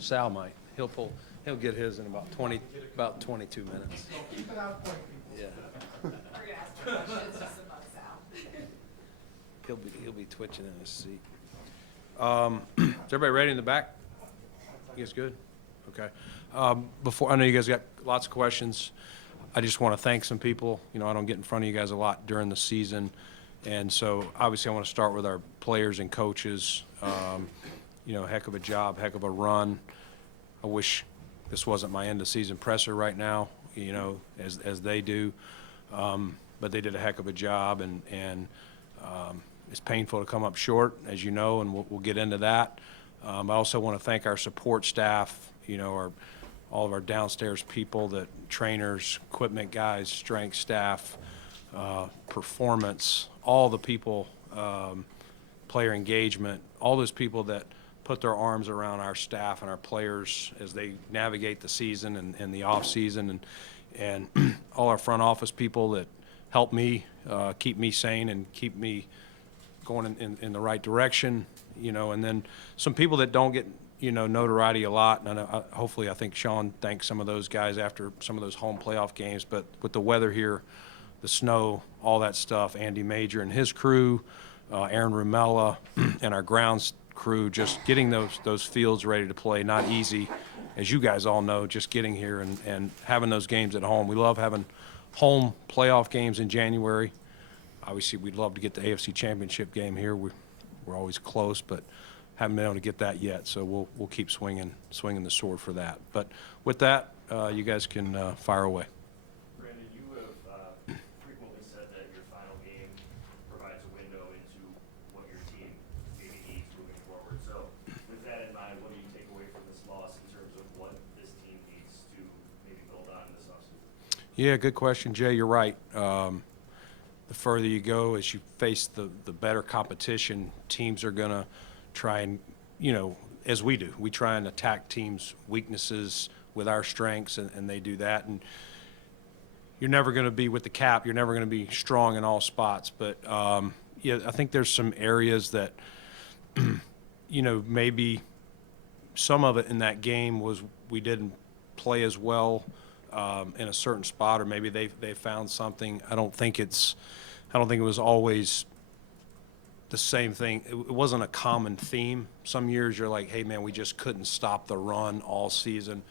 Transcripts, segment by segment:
Sal might. He'll get his in about 22 minutes. Keep it out quick. Yeah. We're gonna ask more questions just above Sal. He'll be twitching in his seat. Is everybody ready in the back? You guys good? Okay. Before, I know you guys got lots of questions. I just want to thank some people. You know, I don't get in front of you guys a lot during the season. And so obviously I want to start with our players and coaches. You know, heck of a job, heck of a run. I wish this wasn't my end of season presser right now, you know, as they do. But they did a heck of a job, and it's painful to come up short, as you know, and we'll get into that. I also want to thank our support staff, you know, all of our downstairs people, the trainers, equipment guys, strength staff, performance, all the people, player engagement, all those people that put their arms around our staff and our players as they navigate the season and the off season, and all our front office people that help me keep me sane and keep me going in the right direction, you know, and then some people that don't get, you know, notoriety a lot. And hopefully I think Sean thanked some of those guys after some of those home playoff games, but with the weather here, the snow, all that stuff, Andy Major and his crew, Aaron Rumella and our grounds crew, just getting those fields ready to play, not easy, as you guys all know, just getting here and having those games at home. We love having home playoff games in January. Obviously, we'd love to get the AFC Championship game here. We're always close, but haven't been able to get that yet. So we'll keep swinging the sword for that. But with that, you guys can fire away. Brandon, you have frequently said that your final game provides a window into what your team maybe needs moving forward. So with that in mind, what do you take away from this loss in terms of what this team needs to maybe build on in this offseason? Yeah, good question, Jay. You're right. The further you go, as you face the better competition, teams are going to try and, you know, as we do, we try and attack teams' weaknesses with our strengths, and they do that. And you're never going to be with the cap. You're never going to be strong in all spots. But, yeah, I think there's some areas that, you know, maybe some of it in that game was we didn't play as well in a certain spot, or maybe they found something. I don't think it was always the same thing. It wasn't a common theme. Some years you're like, hey man, we just couldn't stop the run all season.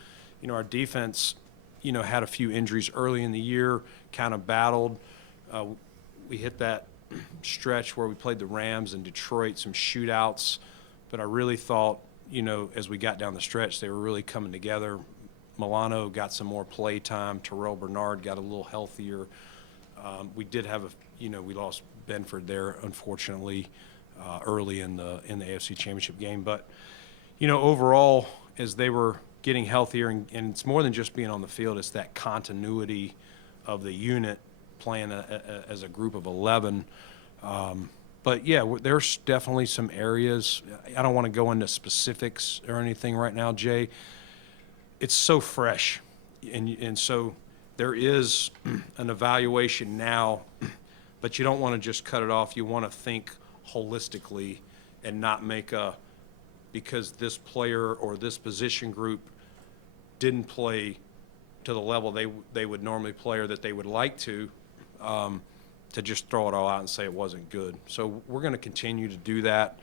You know, our defense, you know, had a few injuries early in the year, kind of battled. We hit that stretch where we played the Rams and Detroit, some shootouts, but I really thought, you know, as we got down the stretch, they were really coming together. Milano got some more play time. Terrell Bernard got a little healthier. We did have we lost Benford there, unfortunately, early in the AFC Championship game. But, you know, overall, as they were getting healthier, and it's more than just being on the field, it's that continuity of the unit playing as a group of 11. But, yeah, there's definitely some areas. I don't want to go into specifics or anything right now, Jay. It's so fresh, and so there is an evaluation now, but you don't want to just cut it off. You want to think holistically and not make because this player or this position group didn't play to the level they would normally play or that they would like to just throw it all out and say it wasn't good. So we're going to continue to do that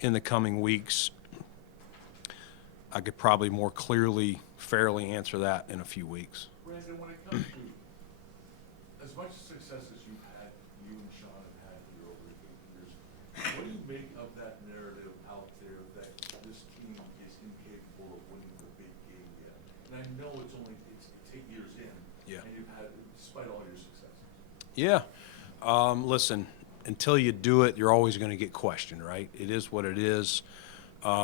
in the coming weeks. I could probably more clearly, fairly answer that in a few weeks. Brandon, when it comes to as much success as you've had, you and Sean have had here over 8 years, what do you make of that narrative out there that this team is incapable of winning the big game yet? And I know it's 8 years in, Yeah. and you've had, despite all your successes. Yeah. Listen, until you do it, you're always going to get questioned, right? It is what it is.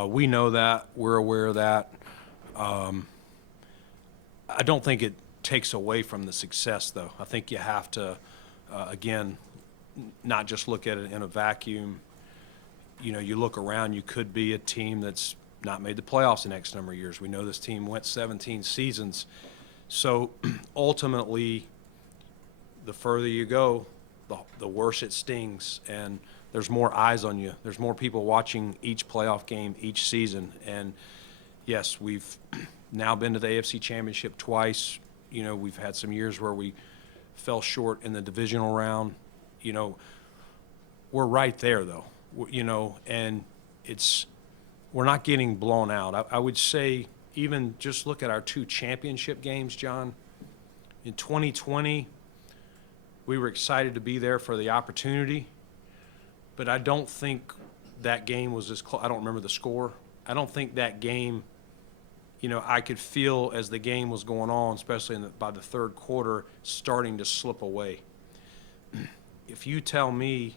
We know that. We're aware of that. I don't think it takes away from the success, though. I think you have to, again, not just look at it in a vacuum. You know, you look around, you could be a team that's not made the playoffs the next number of years. We know this team went 17 seasons. So ultimately, the further you go, the worse it stings, and there's more eyes on you. There's more people watching each playoff game each season, and yes, we've now been to the AFC Championship twice. You know, we've had some years where we fell short in the divisional round. You know, we're right there, though, you know, and we're not getting blown out. I would say even just look at our 2 championship games, John. In 2020, we were excited to be there for the opportunity, but I don't think that game was as close. I don't remember the score. I don't think that game, you know, I could feel as the game was going on, especially by the third quarter, starting to slip away. If you tell me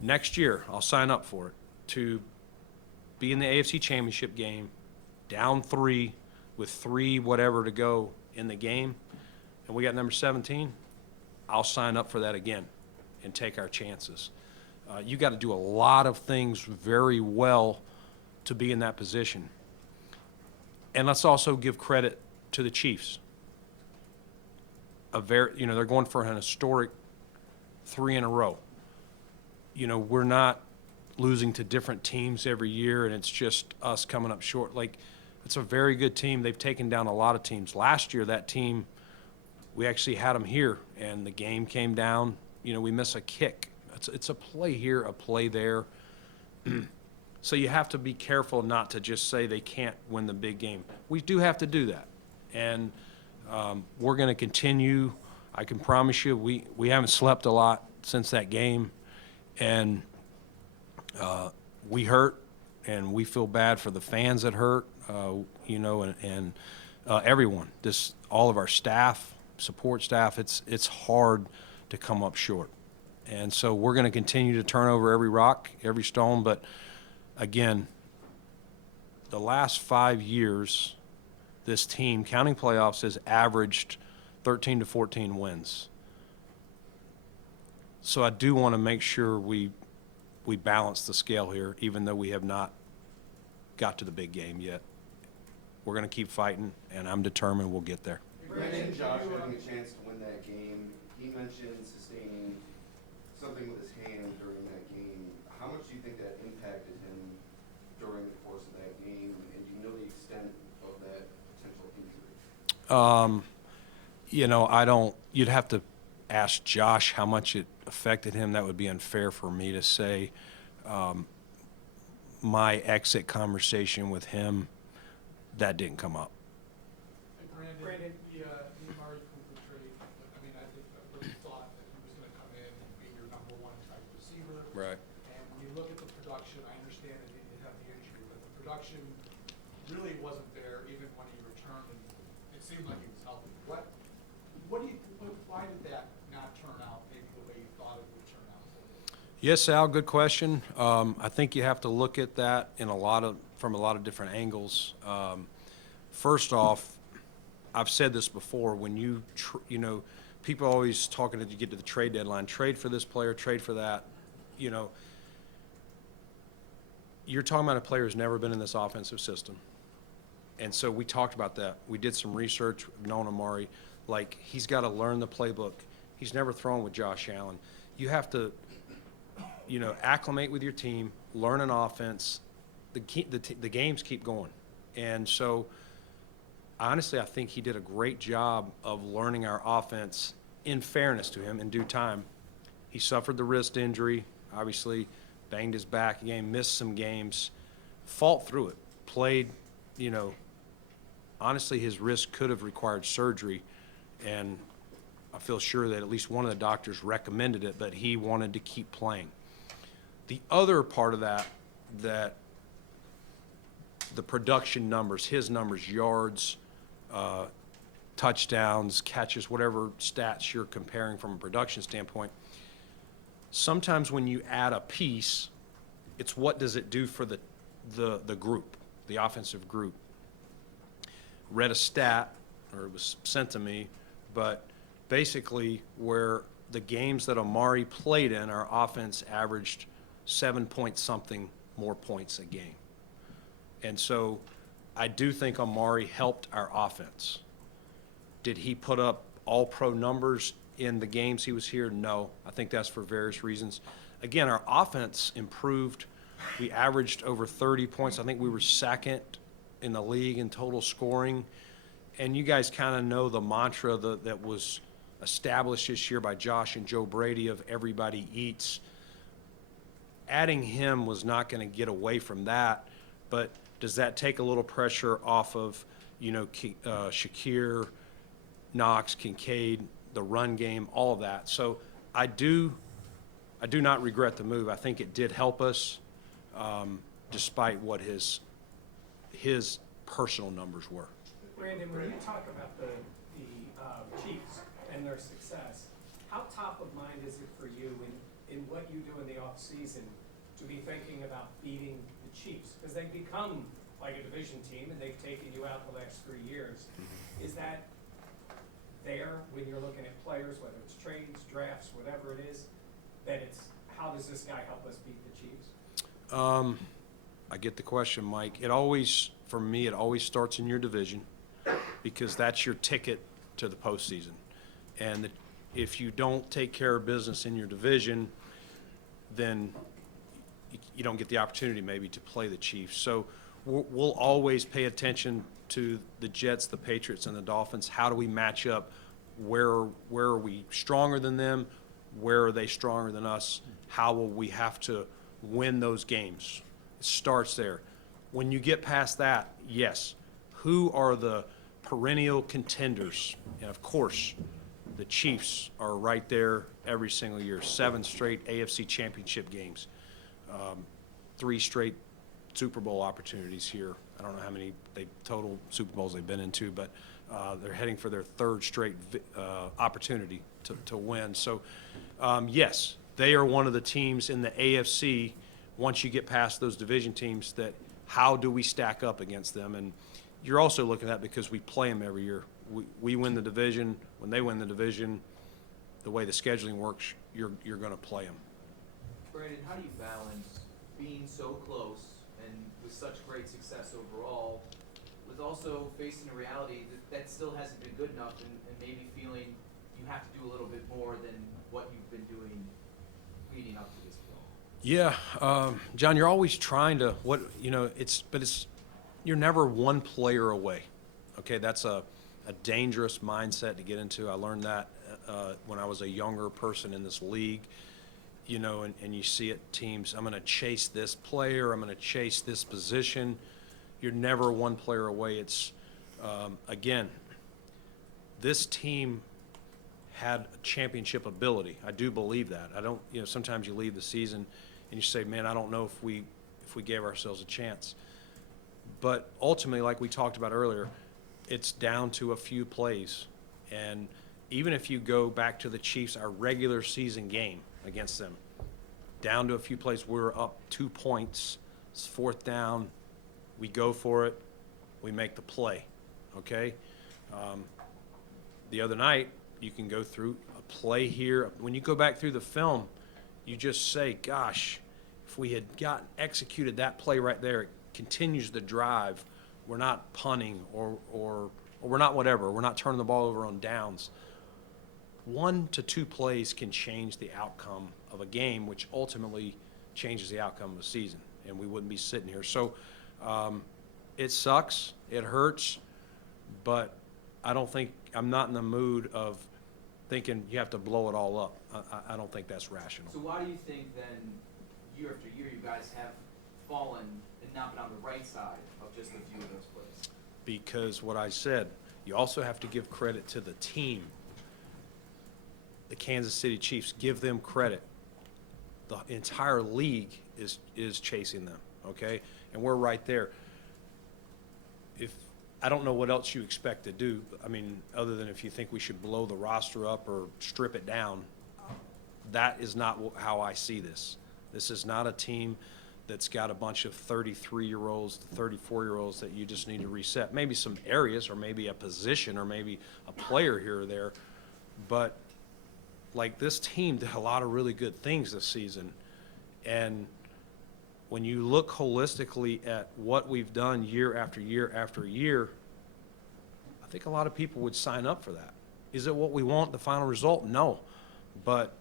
next year, I'll sign up for it, to be in the AFC Championship game, down 3 with 3 whatever to go in the game, and we got number 17, I'll sign up for that again and take our chances. You got to do a lot of things very well to be in that position. And let's also give credit to the Chiefs. You know, they're going for an historic 3 in a row. You know, we're not losing to different teams every year, and it's just us coming up short. Like, it's a very good team. They've taken down a lot of teams. Last year, that team, we actually had them here, and the game came down. You know, we miss a kick. It's a play here, a play there. So you have to be careful not to just say they can't win the big game. We do have to do that, and we're going to continue. I can promise you we haven't slept a lot since that game, and we hurt, and we feel bad for the fans that hurt, you know, and everyone, all of our staff, support staff. It's hard to come up short. And so we're going to continue to turn over every rock, every stone. But again, the last 5 years, this team, counting playoffs, has averaged 13 to 14 wins. So I do want to make sure we balance the scale here, even though we have not got to the big game yet. We're going to keep fighting, and I'm determined we'll get there. You mentioned Josh having a chance to win that game. He mentioned sustaining something with his hand during that game. How much do you think that impacted him during the course of that game, and do you know the extent of that potential injury? You know, I don't. You'd have to ask Josh how much it affected him. That would be unfair for me to say. My exit conversation with him, that didn't come up. Brandon, the Amari trade, I mean, I think I really thought that he was going to come in and be your number 1 type receiver. Right. And when you look at the production, I understand that he didn't have the injury, but the production really wasn't there even when he returned, and it seemed like he was healthy. Why did that not turn out maybe the way you thought it would turn out for you? Yes, Al, good question. I think you have to look at that from a lot of different angles. First off, I've said this before, when you know, people are always talking as you get to the trade deadline, trade for this player, trade for that. You know, you're talking about a player who's never been in this offensive system. And so we talked about that. We did some research, known Amari. Like, he's got to learn the playbook. He's never thrown with Josh Allen. You have to, you know, acclimate with your team, learn an offense. The games keep going. And so, honestly, I think he did a great job of learning our offense, in fairness to him, in due time. He suffered the wrist injury, obviously, banged his back again, missed some games, fought through it, played, you know. Honestly, his wrist could have required surgery, and I feel sure that at least one of the doctors recommended it, but he wanted to keep playing. The other part of that the production numbers, his numbers, yards, touchdowns, catches, whatever stats you're comparing from a production standpoint, sometimes when you add a piece, it's what does it do for the group, the offensive group. Read a stat, or it was sent to me, but basically where the games that Amari played in, our offense averaged 7 point something more points a game. And so I do think Amari helped our offense. Did he put up all-pro numbers in the games he was here? No. I think that's for various reasons. Again, our offense improved. We averaged over 30 points. I think we were second in the league in total scoring. And you guys kind of know the mantra that was established this year by Josh and Joe Brady of everybody eats. Adding him was not going to get away from that, but does that take a little pressure off of, Shakir, Knox, Kincaid, the run game, all of that? So I do not regret the move. I think it did help us, despite what his personal numbers were. Brandon, when you talk about the Chiefs and their success, how top of mind is it for you in what you do in the offseason to be thinking about beating the Chiefs? Because they've become like a division team and they've taken you out the last 3 years. Is that there when you're looking at players, whether it's trades, drafts, whatever it is, that it's how does this guy help us beat the Chiefs? I get the question, Mike. For me, it always starts in your division because that's your ticket to the postseason. And if you don't take care of business in your division, then you don't get the opportunity maybe to play the Chiefs. So we'll always pay attention to the Jets, the Patriots, and the Dolphins. How do we match up? Where are we stronger than them? Where are they stronger than us? How will we have to win those games? It starts there. When you get past that, yes, who are the perennial contenders? And of course, the Chiefs are right there every single year. 7 straight AFC championship games, 3 straight Super Bowl opportunities here. I don't know how many total Super Bowls they've been into, but they're heading for their 3rd straight opportunity to win. So, yes, they are one of the teams in the AFC. Once you get past those division teams, that how do we stack up against them? And you're also looking at that because we play them every year. We win the division. When they win the division, the way the scheduling works, you're going to play them. Brandon, how do you balance being so close and with such great success overall, with also facing a reality that still hasn't been good enough and maybe feeling you have to do a little bit more than what you've been doing leading up to this point? Yeah, John, you're always trying to you're never one player away. Okay, that's a dangerous mindset to get into. I learned that when I was a younger person in this league, and you see it, teams, I'm going to chase this player, I'm going to chase this position. You're never one player away. It's, again, this team had a championship ability. I do believe that. I don't, sometimes you leave the season and you say, man, I don't know if we gave ourselves a chance. But ultimately, like we talked about earlier, it's down to a few plays. And even if you go back to the Chiefs, our regular season game against them, down to a few plays, we're up 2 points, it's 4th down, we go for it, we make the play, okay? The other night, you can go through a play here. When you go back through the film, you just say, gosh, if we had executed that play right there, it continues the drive. We're not punting or we're not whatever. We're not turning the ball over on downs. 1 to 2 plays can change the outcome of a game, which ultimately changes the outcome of the season, and we wouldn't be sitting here. So it sucks, it hurts, but I'm not in the mood of thinking you have to blow it all up. I don't think that's rational. So why do you think then, year after year, you guys have fallen and not been on the right side of just a few of those plays? Because what I said, you also have to give credit to the team. The Kansas City Chiefs, give them credit. The entire league is chasing them, okay? And we're right there. I don't know what else you expect to do. I mean, other than if you think we should blow the roster up or strip it down, that is not how I see this. This is not a team that's got a bunch of 33-year-olds, 34-year-olds that you just need to reset. Maybe some areas or maybe a position or maybe a player here or there. But, like, this team did a lot of really good things this season. And when you look holistically at what we've done year after year after year, I think a lot of people would sign up for that. Is it what we want, the final result? No. But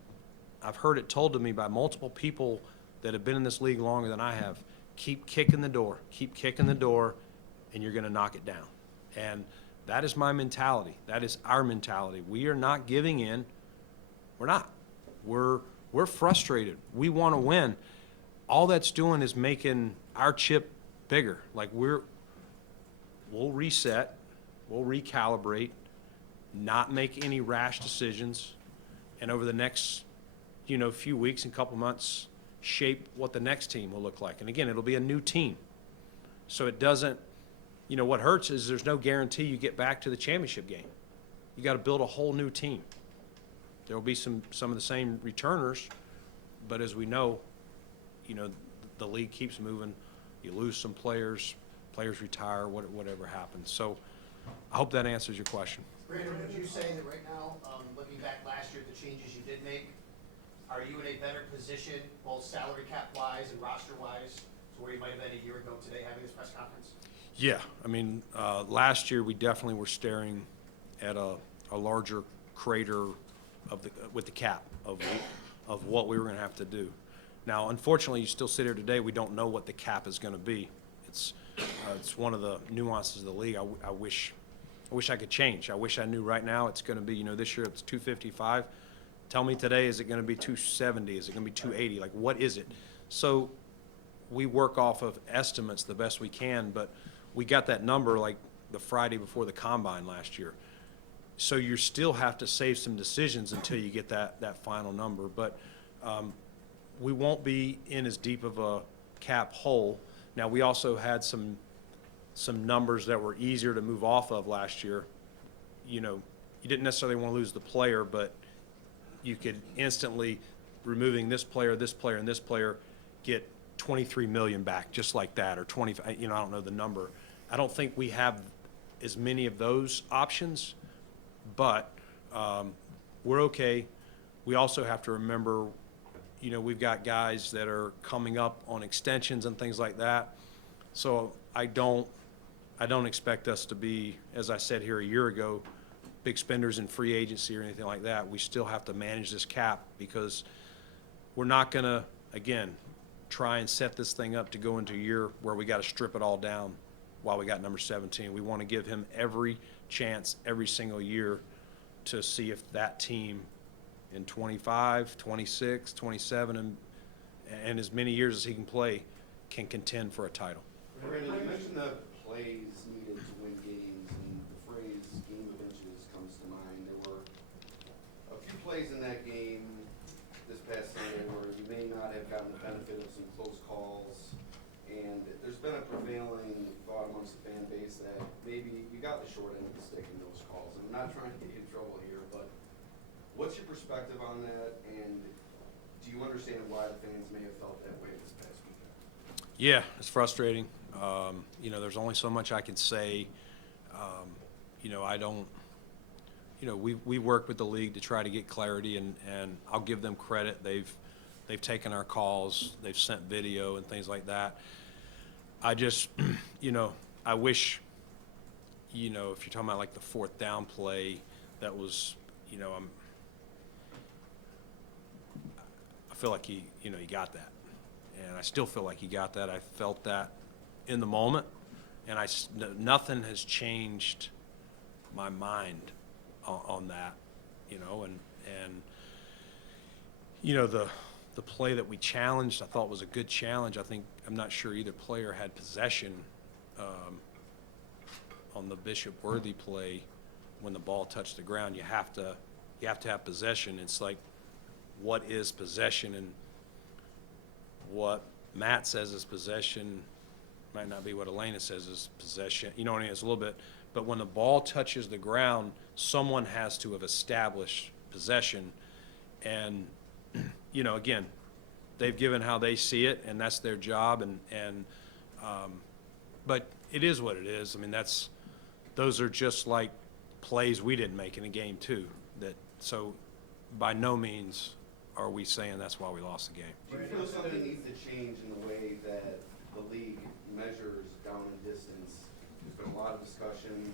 I've heard it told to me by multiple people that have been in this league longer than I have, keep kicking the door, keep kicking the door. and you're going to knock it down. And that is my mentality. That is our mentality. We are not giving in. We're not. We're frustrated. We want to win. All that's doing is making our chip bigger. Like we'll reset, we'll recalibrate, not make any rash decisions, and over the next, few weeks and couple months, shape what the next team will look like. And again, it'll be a new team. So it doesn't, what hurts is there's no guarantee you get back to the championship game. You got to build a whole new team. There will be some of the same returners, but as we know, the league keeps moving. You lose some players retire, whatever happens. So I hope that answers your question. Brandon, would you say that right now, looking back last year at the changes you did make, are you in a better position, both salary cap wise and roster wise, to where you might have been a year ago today having this press conference? Yeah, I mean, last year we definitely were staring at a larger crater with the cap of what we were going to have to do. Now, unfortunately, you still sit here today. We don't know what the cap is going to be. It's one of the nuances of the league. I wish I could change. I wish I knew right now it's going to be. This year it's 255. Tell me today, is it going to be 270? Is it going to be 280? Like, what is it? So we work off of estimates the best we can, but we got that number like the Friday before the combine last year. So you still have to save some decisions until you get that final number. But we won't be in as deep of a cap hole. Now, we also had some numbers that were easier to move off of last year. You didn't necessarily want to lose the player, but you could instantly, removing this player, and this player, get $23 million back just like that, or 20. I don't know the number. I don't think we have as many of those options, but we're okay. We also have to remember, we've got guys that are coming up on extensions and things like that. So I don't expect us to be, as I said here a year ago, big spenders in free agency or anything like that. We still have to manage this cap because we're not going to, again, try and set this thing up to go into a year where we got to strip it all down while we got number 17. We want to give him every chance every single year to see if that team in 25, 26, 27, and as many years as he can play can contend for a title. Brandon, you mentioned the plays needed to win games, and the phrase game of inches comes to mind. There were a few plays in that game this past Sunday where you may not have gotten the benefit of some close calls, and there's been a prevailing thought amongst the fan base that maybe you got the short end of the stick in those calls. And I'm not trying to get you in trouble here, but what's your perspective on that, and do you understand why the fans may have felt that way this past weekend? Yeah, it's frustrating. There's only so much I can say. I don't. We work with the league to try to get clarity, and I'll give them credit. They've taken our calls, they've sent video and things like that. I just, I wish, if you're talking about like the fourth down play, that was, I feel like he got that. And I still feel like he got that. I felt that in the moment, and nothing has changed my mind on that, the play that we challenged, I thought was a good challenge. I'm not sure either player had possession on the Bishop Worthy play when the ball touched the ground. You have to have possession. It's like, what is possession? And what Matt says is possession might not be what Elena says is possession. You know what I mean? It's a little bit. But when the ball touches the ground, someone has to have established possession. And, again, they've given how they see it, and that's their job. But it is what it is. I mean, those are just like plays we didn't make in a game too. So by no means are we saying that's why we lost the game. Do you feel something needs to change in the way that the league measures down and distance? There's been a lot of discussion,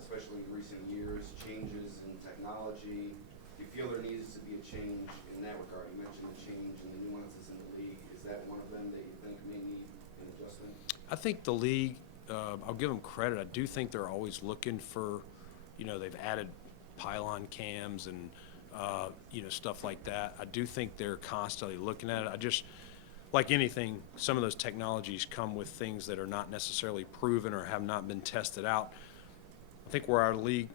especially in recent years, changes in technology. Do you feel there needs to be a change in that regard? You mentioned the change and the nuances in the league. Is that one of them that you think may need an adjustment? I think the league I'll give them credit. I do think they're always looking for, they've added pylon cams and, stuff like that. I do think they're constantly looking at it. I just, like anything, some of those technologies come with things that are not necessarily proven or have not been tested out. I think where our league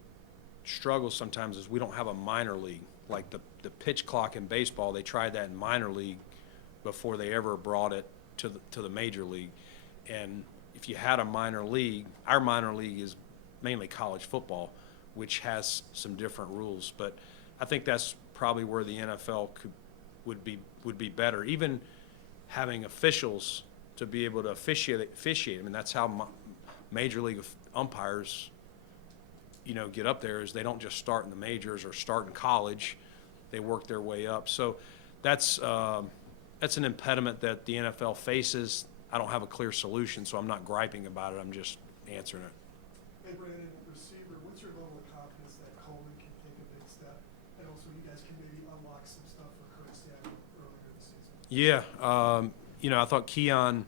struggles sometimes is we don't have a minor league. Like the pitch clock in baseball, they tried that in minor league before they ever brought it to the major league. And if you had a minor league, our minor league is mainly college football, which has some different rules. But I think that's probably where the NFL would be better. Even having officials to be able to officiate. I mean, that's how major league umpires, get up there, is they don't just start in the majors or start in college. They work their way up. So that's an impediment that the NFL faces. I don't have a clear solution, so I'm not griping about it. I'm just answering it. Hey, Brandon, receiver, what's your level of confidence that Coleman can take a big step? And also, you guys can maybe unlock some stuff for Kurt Samuel earlier this season. Yeah, I thought Keon,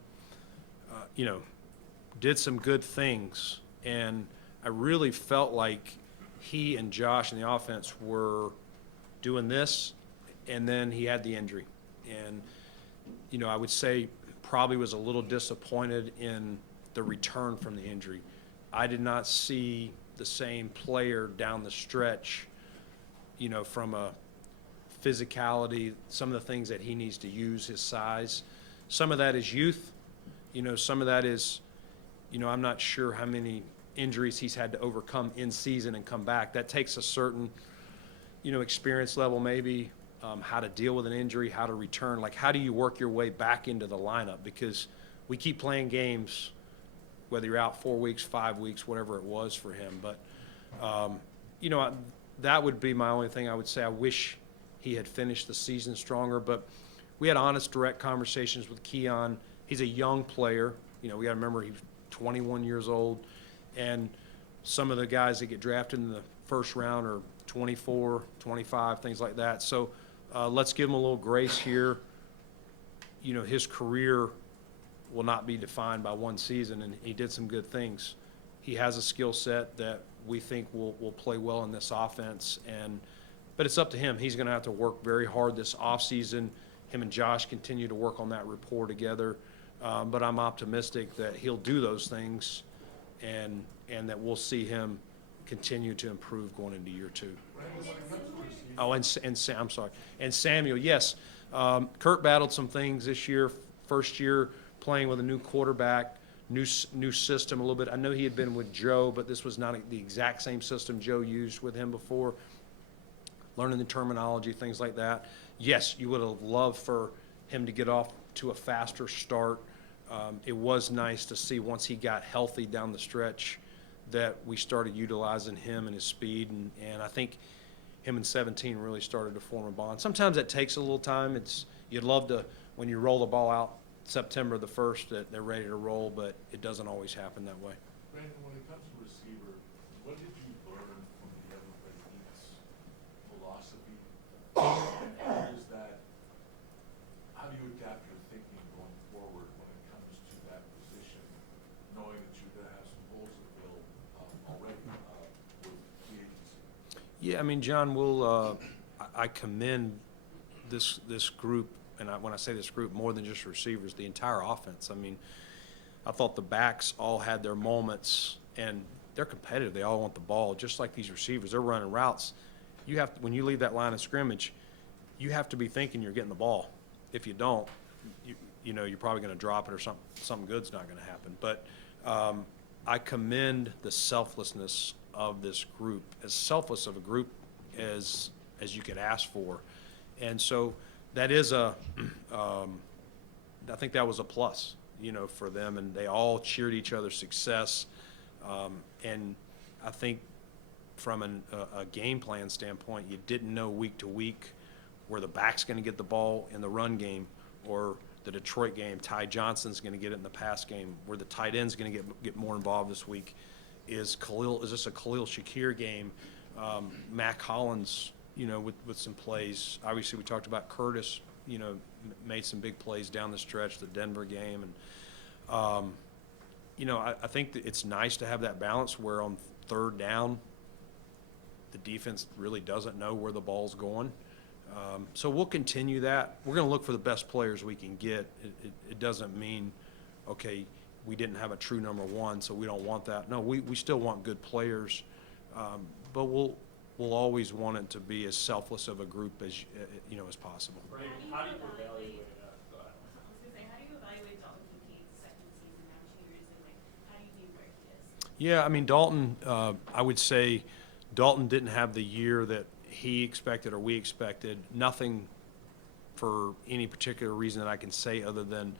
did some good things, and I really felt like he and Josh in the offense were doing this, and then he had the injury. And, I would say probably was a little disappointed in the return from the injury. I did not see the same player down the stretch, from a physicality, some of the things that he needs to use, his size. Some of that is youth. Some of that is, I'm not sure how many injuries he's had to overcome in season and come back. That takes a certain, experience level maybe, how to deal with an injury, how to return. Like, how do you work your way back into the lineup? Because we keep playing games, whether you're out 4 weeks, 5 weeks, whatever it was for him. But, that would be my only thing I would say. I wish he had finished the season stronger. But we had honest, direct conversations with Keon. He's a young player. We got to remember he's 21 years old. And some of the guys that get drafted in the first round are 24, 25, things like that. So let's give him a little grace here. His career will not be defined by one season, and he did some good things. He has a skill set that we think will play well in this offense, but it's up to him. He's going to have to work very hard this offseason. Him and Josh continue to work on that rapport together, but I'm optimistic that he'll do those things, and that we'll see him continue to improve going into year two. Oh, I'm sorry. And Samuel, yes. Kurt battled some things this year, first year playing with a new quarterback, new system a little bit. I know he had been with Joe, but this was not the exact same system Joe used with him before. Learning the terminology, things like that. Yes, you would have loved for him to get off to a faster start. It was nice to see once he got healthy down the stretch that we started utilizing him and his speed, and I think him and 17 really started to form a bond. Sometimes that takes a little time. You'd love to, when you roll the ball out September the 1st, that they're ready to roll, but it doesn't always happen that way. Brandon, when it comes to receiver, what did you learn from the Everybody Eats philosophy? And how do you adapt your thinking going forward when it comes to that position, knowing that you're going to have some holes to fill already with the agency? Yeah, John, I commend this group, and when I say this group, more than just receivers, the entire offense. I thought the backs all had their moments, and they're competitive. They all want the ball, just like these receivers. They're running routes. When you leave that line of scrimmage, you have to be thinking you're getting the ball. If you don't, you're probably going to drop it, or something good's not going to happen. But I commend the selflessness of this group, as selfless of a group as you could ask for. And so that is I think that was a plus, for them, and they all cheered each other's success. And I think from a game plan standpoint, you didn't know week to week where the back's going to get the ball in the run game, or the Detroit game, Ty Johnson's going to get it in the pass game, where the tight end's going to get more involved this week. Is this a Khalil Shakir game? Mac Hollins, with some plays. Obviously, we talked about Curtis, made some big plays down the stretch, the Denver game. And I think that it's nice to have that balance where on third down, the defense really doesn't know where the ball's going. So we'll continue that. We're going to look for the best players we can get. It doesn't mean, okay, we didn't have a true number one, so we don't want that. No, we still want good players, but we'll always want it to be as selfless of a group as as possible. Brandon, how do you evaluate, go ahead. I was gonna say, how do you evaluate Dalton Kincaid's second season now, 2 years, and how do you view where he is? Yeah, I mean, Dalton, I would say Dalton didn't have the year that he expected or we expected. Nothing for any particular reason that I can say other than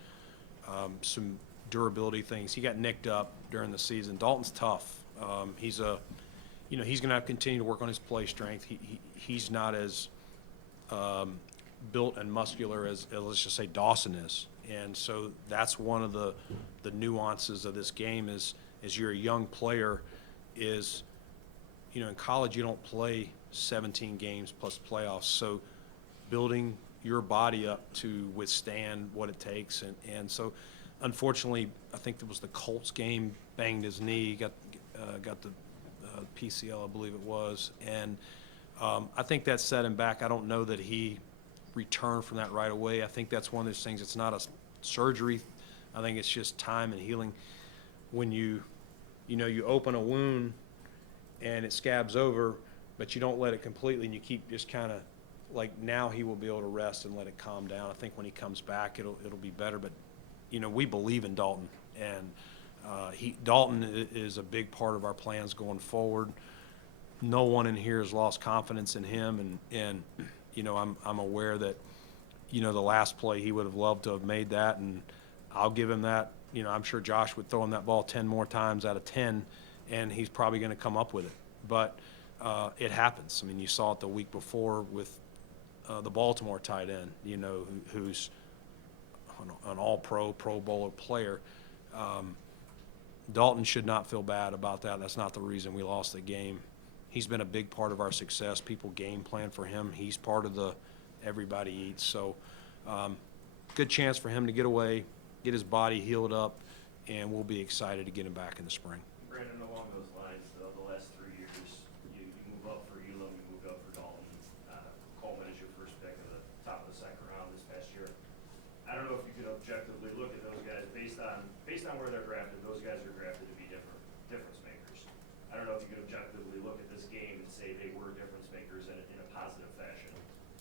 some durability things. He got nicked up during the season. Dalton's tough. He's he's going to have to continue to work on his play strength. He's not as built and muscular as let's just say Dawson is. And so that's one of the nuances of this game is you're a young player is, in college you don't play 17 games plus playoffs. So building your body up to withstand what it takes. And so unfortunately, I think it was the Colts game, banged his knee, got the PCL, I believe it was. And I think that set him back. I don't know that he returned from that right away. I think that's one of those things. It's not a surgery. I think it's just time and healing. When you open a wound and it scabs over, but you don't let it completely and you keep just kind of like now he will be able to rest and let it calm down. I think when he comes back, it'll be better. But, we believe in Dalton. And Dalton is a big part of our plans going forward. No one in here has lost confidence in him, and I'm aware that the last play he would have loved to have made that, and I'll give him that. I'm sure Josh would throw him that ball 10 more times out of 10, and he's probably going to come up with it. But it happens. I mean, you saw it the week before with the Baltimore tight end, who's an all-pro, Pro Bowler player. Dalton should not feel bad about that. That's not the reason we lost the game. He's been a big part of our success. People game plan for him. He's part of the everybody eats. So good chance for him to get away, get his body healed up, and we'll be excited to get him back in the spring. Brandon, along those lines, the last 3 years, you move up for Elam, you moved up for Dalton. Coleman is your first pick of the top of the second round this past year. I don't know if you could objectively look at those guys based on where they're drafted. Those guys are drafted to be difference makers. I don't know if you could objectively look at this game and say they were difference makers in a positive fashion.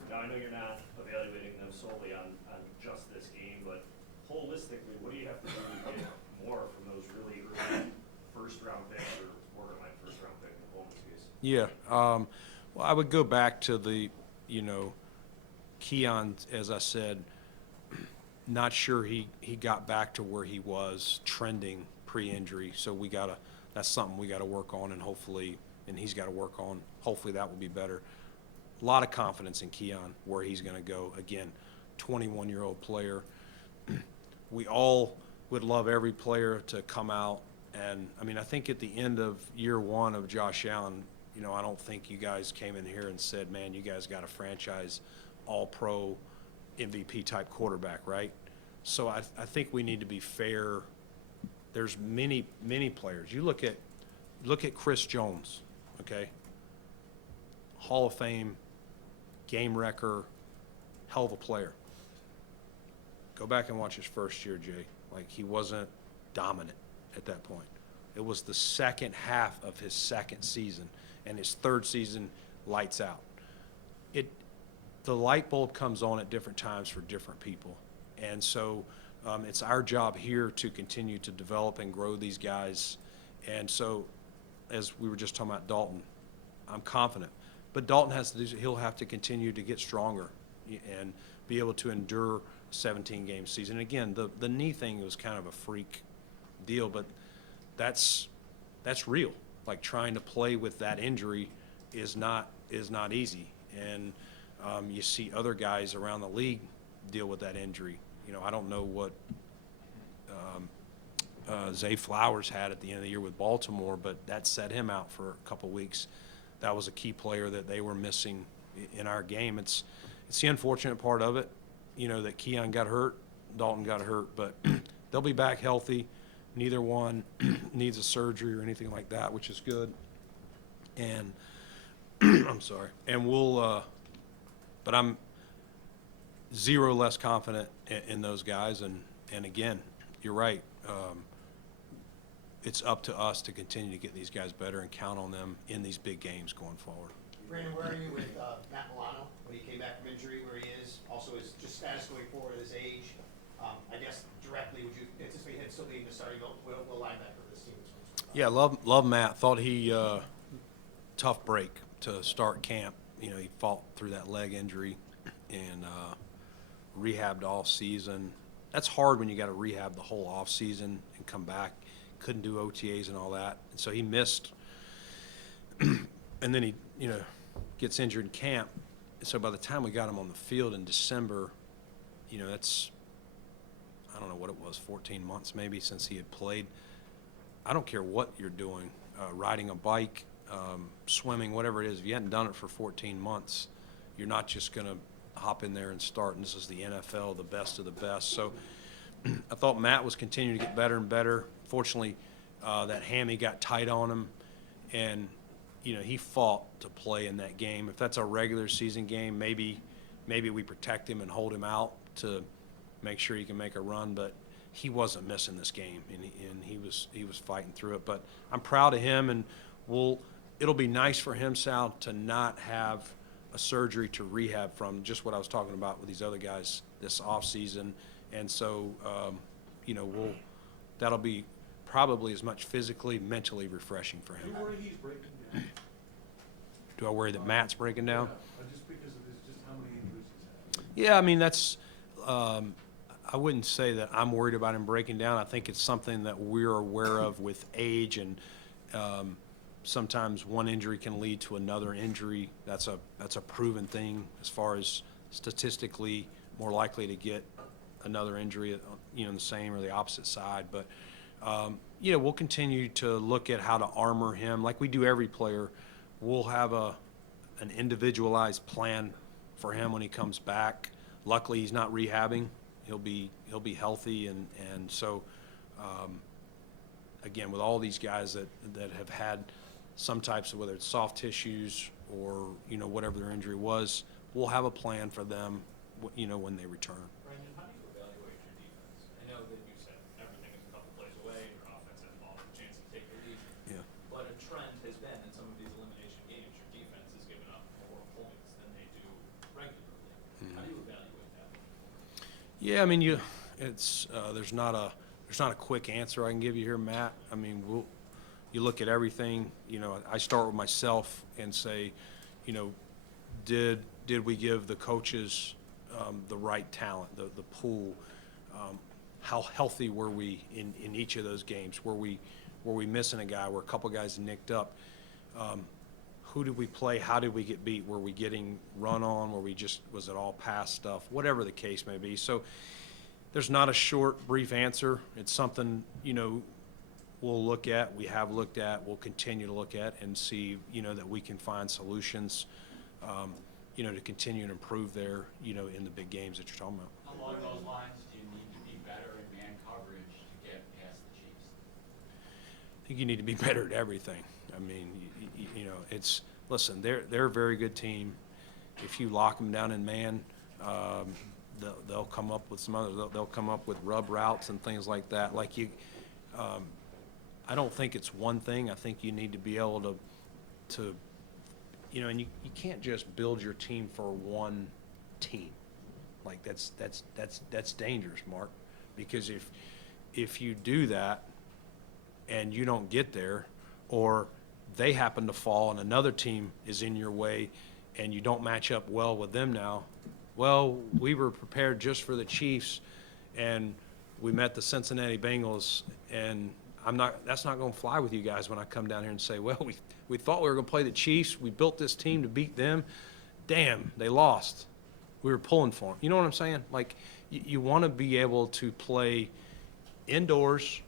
Now, I know you're not evaluating them solely on just this game, but holistically, what do you have to do to get more from those really early first-round picks or borderline first-round pick in Coleman's case? Yeah. Well, I would go back to the, Keon, as I said, not sure he got back to where he was trending pre-injury. So that's something we got to work on, and he's got to work on. Hopefully that will be better. A lot of confidence in Keon where he's going to go. Again, 21-year-old player. We all would love every player to come out. And, I think at the end of year one of Josh Allen, I don't think you guys came in here and said, man, you guys got a franchise all-pro MVP type quarterback, right? So I think we need to be fair. There's many players. You look at Chris Jones, okay? Hall of Fame, game wrecker, hell of a player. Go back and watch his first year, Jay. Like, he wasn't dominant at that point. It was the second half of his second season, and his third season, lights out. The light bulb comes on at different times for different people. And so it's our job here to continue to develop and grow these guys. And so, as we were just talking about Dalton, I'm confident. But Dalton he'll have to continue to get stronger and be able to endure a 17-game season. Again, the knee thing was kind of a freak deal, but that's real. Like, trying to play with that injury is not easy. And you see other guys around the league deal with that injury. I don't know what Zay Flowers had at the end of the year with Baltimore, but that set him out for a couple weeks. That was a key player that they were missing in our game. It's the unfortunate part of it, that Keon got hurt, Dalton got hurt, but they'll be back healthy. Neither one needs a surgery or anything like that, which is good. And I'm sorry. And but I'm zero less confident in those guys. And again, you're right. It's up to us to continue to get these guys better and count on them in these big games going forward. Brandon, where are you with Matt Milano when he came back from injury, where he is? Also, his just status going forward at his age. I guess directly, would you anticipate him still being the starting will linebacker for this team? Yeah, love Matt. Thought he tough break to start camp. You know, he fought through that leg injury and rehabbed all season. That's hard when you got to rehab the whole off season and come back. Couldn't do OTAs and all that, and so he missed. And then he, gets injured in camp. And so by the time we got him on the field in December, that's, I don't know what it was, 14 months maybe since he had played. I don't care what you're doing, riding a bike, swimming, whatever it is. If you hadn't done it for 14 months, you're not just going to hop in there and start. And this is the NFL, the best of the best. So I thought Matt was continuing to get better and better. Fortunately, that hammy got tight on him, and he fought to play in that game. If that's a regular season game, maybe we protect him and hold him out to make sure he can make a run. But he wasn't missing this game, and he was fighting through it. But I'm proud of him, and it'll be nice for him, Sal, to not have a surgery to rehab from. Just what I was talking about with these other guys this off season, and so that'll be probably as much physically, mentally refreshing for him. Do you worry he's breaking down? Do I worry that Matt's breaking down? Just because of just how many injuries he's had. Yeah, I mean, that's I wouldn't say that I'm worried about him breaking down. I think it's something that we're aware of with age, and sometimes one injury can lead to another injury. That's a proven thing as far as statistically more likely to get another injury, in the same or the opposite side. But we'll continue to look at how to armor him like we do every player. We'll have an individualized plan for him when he comes back. Luckily, he's not rehabbing. He'll be healthy, and so again, with all these guys that have had some types of, whether it's soft tissues or whatever their injury was, we'll have a plan for them when they return. Brandon, how do you evaluate your defense? I know that you said everything is a couple plays away, and your offense has all the chance to take the lead. Yeah. But a trend has been in some of these elimination games, your defense has given up more points than they do regularly. How do you evaluate that? Yeah, I mean, there's not a quick answer I can give you here, Matt. I mean, you look at everything. I start with myself and say, did we give the coaches the right talent, the pool? How healthy were we in each of those games? Were we missing a guy? Were a couple guys nicked up? Who did we play? How did we get beat? Were we getting run on? Was it all pass stuff? Whatever the case may be. So there's not a short, brief answer. It's something, we'll look at, we have looked at, we'll continue to look at and see, that we can find solutions, to continue to improve there, in the big games that you're talking about. Along those lines, do you need to be better in man coverage to get past the Chiefs? I think you need to be better at everything. I mean, listen, they're a very good team. If you lock them down in man, they'll come up with some others. They'll come up with rub routes and things like that. I don't think it's one thing. I think you need to be able to and you can't just build your team for one team. Like that's dangerous, Mark, because if you do that and you don't get there, or they happen to fall and another team is in your way and you don't match up well with them now, well, we were prepared just for the Chiefs and we met the Cincinnati Bengals, and that's not going to fly with you guys when I come down here and say, well, we thought we were going to play the Chiefs. We built this team to beat them. Damn, they lost. We were pulling for them. You know what I'm saying? Like, you want to be able to play indoors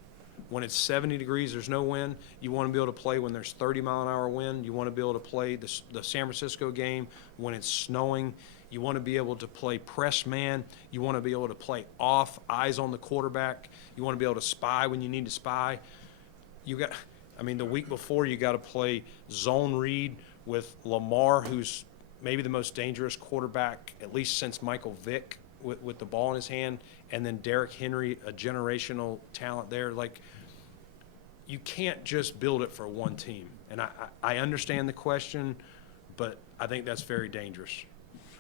when it's 70 degrees, there's no wind. You want to be able to play when there's 30-mile-an-hour wind. You want to be able to play the San Francisco game when it's snowing. You want to be able to play press man. You want to be able to play off, eyes on the quarterback. You want to be able to spy when you need to spy. The week before you got to play zone read with Lamar, who's maybe the most dangerous quarterback, at least since Michael Vick, with the ball in his hand, and then Derrick Henry, a generational talent there. Like, you can't just build it for one team. And I understand the question, but I think that's very dangerous.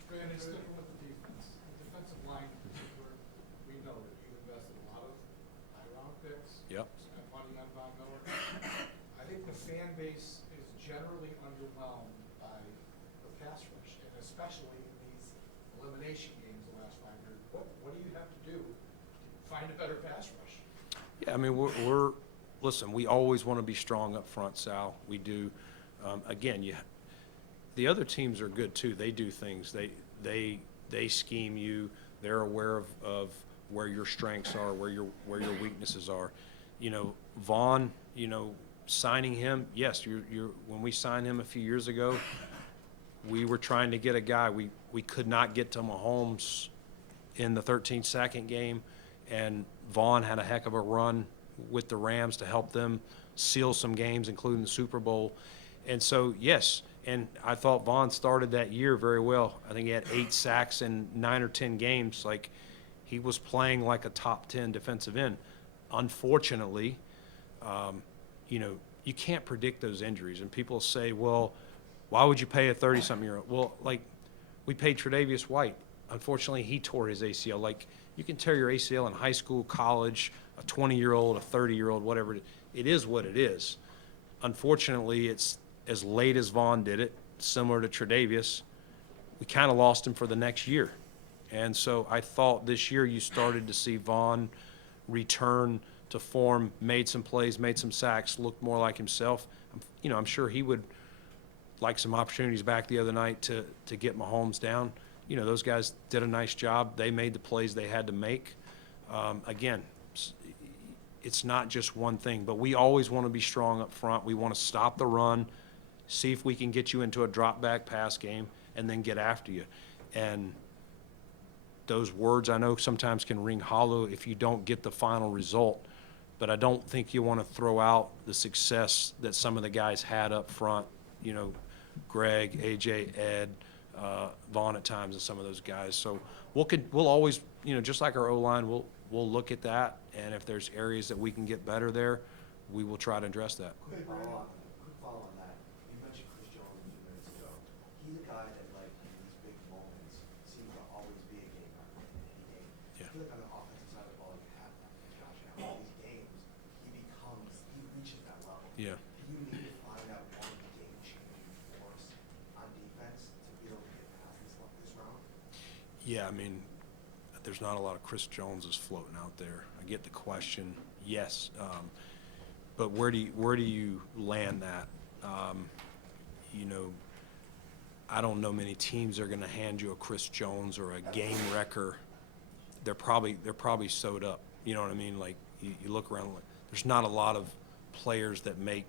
Brandon, sticking with the defense, the defensive line in particular, we know that you've invested a lot of high-round picks. Yep. Spent money on Von Miller. I think the fan base is generally underwhelmed by the pass rush, and especially in these elimination games the last 5 years. What do you have to do to find a better pass rush? Yeah, listen, we always want to be strong up front, Sal. We do. The other teams are good too. They do things. They scheme you. They're aware of where your strengths are, where your weaknesses are. Vaughn, signing him, yes, when we signed him a few years ago, we were trying to get a guy. We could not get to Mahomes in the 13-second game, and Vaughn had a heck of a run with the Rams to help them seal some games, including the Super Bowl. And so, yes, and I thought Vaughn started that year very well. I think he had 8 sacks in 9 or 10 games. Like, he was playing like a top 10 defensive end. Unfortunately, you can't predict those injuries. And people say, well, why would you pay a 30-something-year-old? Well, like, we paid Tre'Davious White. Unfortunately, he tore his ACL. Like, you can tear your ACL in high school, college, a 20-year-old, a 30-year-old, whatever. It is what it is. Unfortunately, it's as late as Vaughn did it, similar to Tre'Davious. We kind of lost him for the next year. And so I thought this year you started to see Vaughn return to form, made some plays, made some sacks, looked more like himself. I'm sure he would like some opportunities back the other night to get Mahomes down. Those guys did a nice job. They made the plays they had to make. Again, it's not just one thing, but we always want to be strong up front. We want to stop the run, see if we can get you into a drop-back pass game, and then get after you. And those words I know sometimes can ring hollow if you don't get the final result, but I don't think you want to throw out the success that some of the guys had up front, Greg, AJ, Ed, Vaughn at times, and some of those guys. So we'll always, just like our O-line, we'll look at that, and if there's areas that we can get better there, we will try to address that. Quick follow on that. You mentioned Chris Jones a few minutes ago. He's a guy that, like, in these big moments, seems to always be a game record in any game. Yeah. I feel like on the offensive side of the ball, you have that. Josh Allen, these games, he reaches that level. Yeah. Do you need to find out one game-changing force on defense to be able to get past this round? Yeah, there's not a lot of Chris Joneses floating out there. I get the question, yes, but where do you land that? I don't know many teams that are going to hand you a Chris Jones or a game wrecker. They're probably sewed up. You know what I mean? Like, you look around, there's not a lot of players that make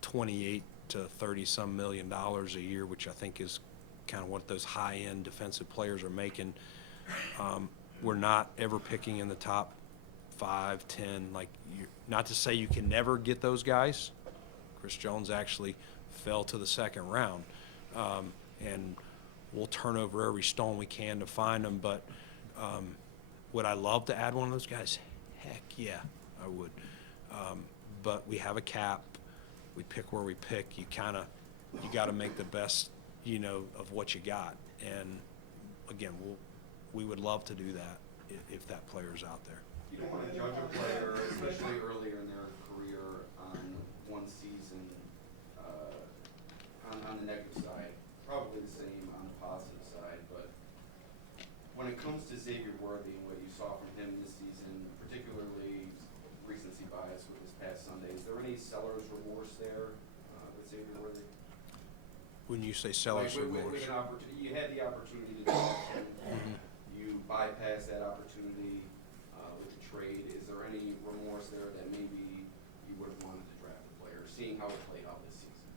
28 to 30-some million dollars a year, which I think is kind of what those high-end defensive players are making. We're not ever picking in the top 5, 10. Like, not to say you can never get those guys. Chris Jones actually fell to the second round, and we'll turn over every stone we can to find them. But would I love to add one of those guys? Heck yeah, I would. But we have a cap. We pick where we pick. You got to make the best, of what you got. And again, we would love to do that if that player's out there. You don't want to judge a player, especially earlier in their career, on one season on the negative side. Probably the same on the positive side. But when it comes to Xavier Worthy and what you saw from him this season, particularly recency bias with this past Sunday, is there any seller's remorse there with Xavier Worthy? When you say seller's remorse. You had the opportunity to draft him. You bypassed that opportunity with the trade. Is there any remorse there that maybe you would have wanted to draft the player, seeing how it played out this season?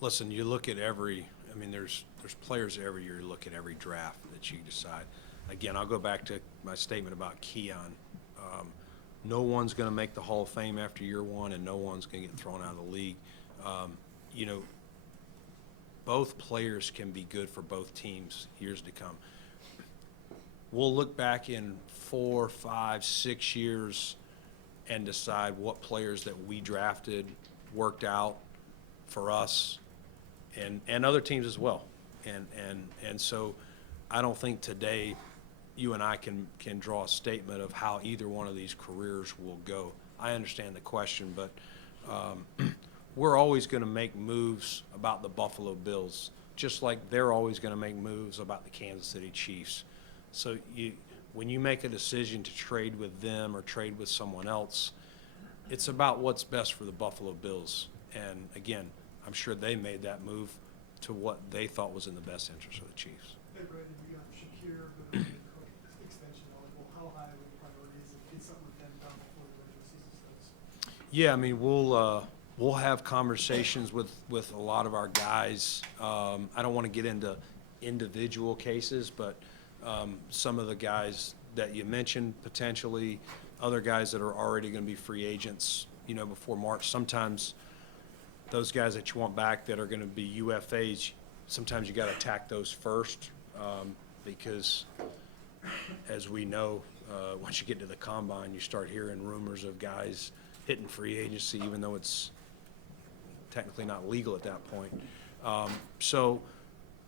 Listen, you look at every I mean, there's players every year. You look at every draft that you decide. Again, I'll go back to my statement about Keon. No one's going to make the Hall of Fame after year one, and no one's going to get thrown out of the league. You know, both players can be good for both teams years to come. We'll look back in 4, 5, 6 years and decide what players that we drafted worked out for us and other teams as well. And so I don't think today you and I can draw a statement of how either one of these careers will go. I understand the question, but we're always going to make moves about the Buffalo Bills, just like they're always going to make moves about the Kansas City Chiefs. So when you make a decision to trade with them or trade with someone else, it's about what's best for the Buffalo Bills. And again, I'm sure they made that move to what they thought was in the best interest of the Chiefs. Hey, Brandon, you got Shakir, but Cook extension eligible. How high of a priority is it to get something with them done before the regular season starts? Yeah, I mean, we'll have conversations with a lot of our guys. I don't want to get into individual cases, but some of the guys that you mentioned potentially, other guys that are already going to be free agents, you know, before March. Sometimes those guys that you want back that are going to be UFAs, sometimes you got to attack those first because, as we know, once you get to the combine, you start hearing rumors of guys hitting free agency, even though it's technically not legal at that point. So,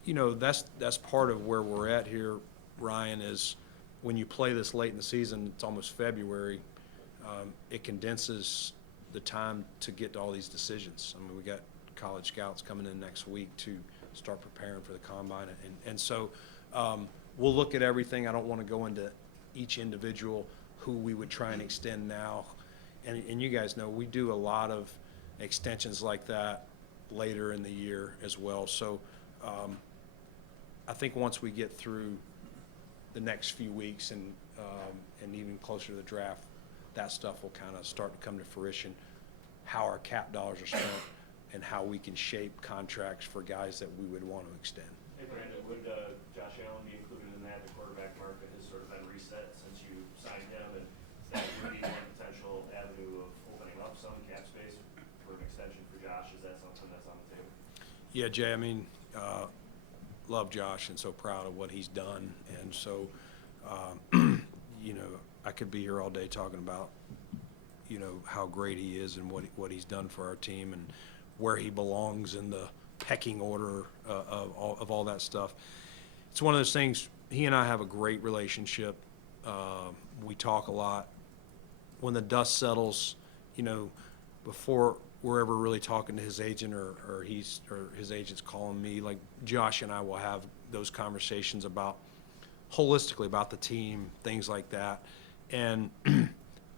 you know, that's part of where we're at here, Ryan, is when you play this late in the season, it's almost February, it condenses the time to get to all these decisions. I mean, we got college scouts coming in next week to start preparing for the combine. And so we'll look at everything. I don't want to go into each individual who we would try and extend now. And you guys know we do a lot of extensions like that later in the year as well. So I think once we get through the next few weeks and even closer to the draft, that stuff will kind of start to come to fruition, how our cap dollars are spent and how we can shape contracts for guys that we would want to extend. Hey, Brandon, would Josh Allen be included in that? The quarterback market has sort of been reset since you signed him, and that would be one potential avenue of opening up some cap space for an extension for Josh. Is that something that's on the table? Yeah, Jay, I mean, love Josh and so proud of what he's done. And so, you know, I could be here all day talking about, you know, how great he is and what he's done for our team and where he belongs in the pecking order of all that stuff. It's one of those things, he and I have a great relationship. We talk a lot. When the dust settles, you know, before we're ever really talking to his agent or his agent's calling me, like Josh and I will have those conversations about holistically about the team, things like that. And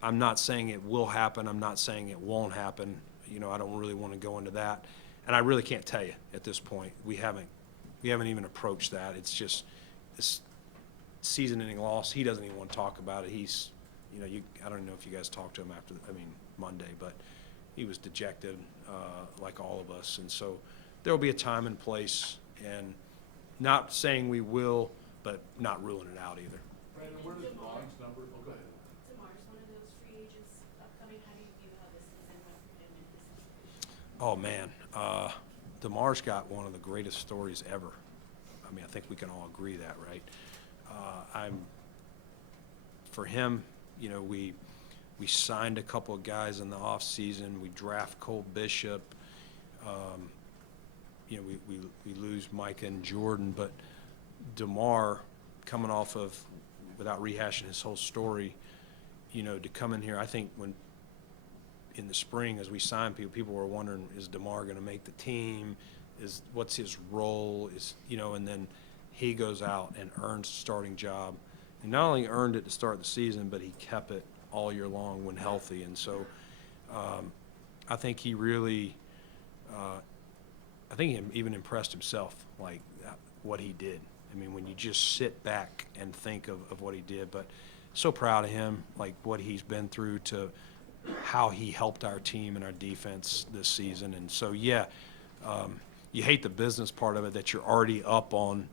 I'm not saying it will happen. I'm not saying it won't happen. You know, I don't really want to go into that. And I really can't tell you at this point. We haven't even approached that. It's just this season-ending loss. He doesn't even want to talk about it. He's, you know, I don't know if you guys talked to him after, Monday, but he was dejected like all of us. And so there will be a time and place, and not saying we will, but not ruling it out either. Brandon, where does Vaughn's number, oh, go ahead. Demar's one of those free agents upcoming. How do you view how this season went for him in his situation? Oh, man. Demar's got one of the greatest stories ever. I mean, I think we can all agree that, right? For him, you know, we signed a couple of guys in the offseason. We draft Cole Bishop. You know, we lose Micah and Jordan, but Demar, coming off of, without rehashing his whole story, you know, to come in here, I think when in the spring as we signed people were wondering, is Demar going to make the team? What's his role? You know, and then he goes out and earns a starting job. And not only earned it to start the season, but he kept it all year long when healthy. And so I think he really, I think he even impressed himself, like what he did. I mean, when you just sit back and think of what he did, but so proud of him, like what he's been through to how he helped our team and our defense this season. And so, yeah, you hate the business part of it, that you're already up on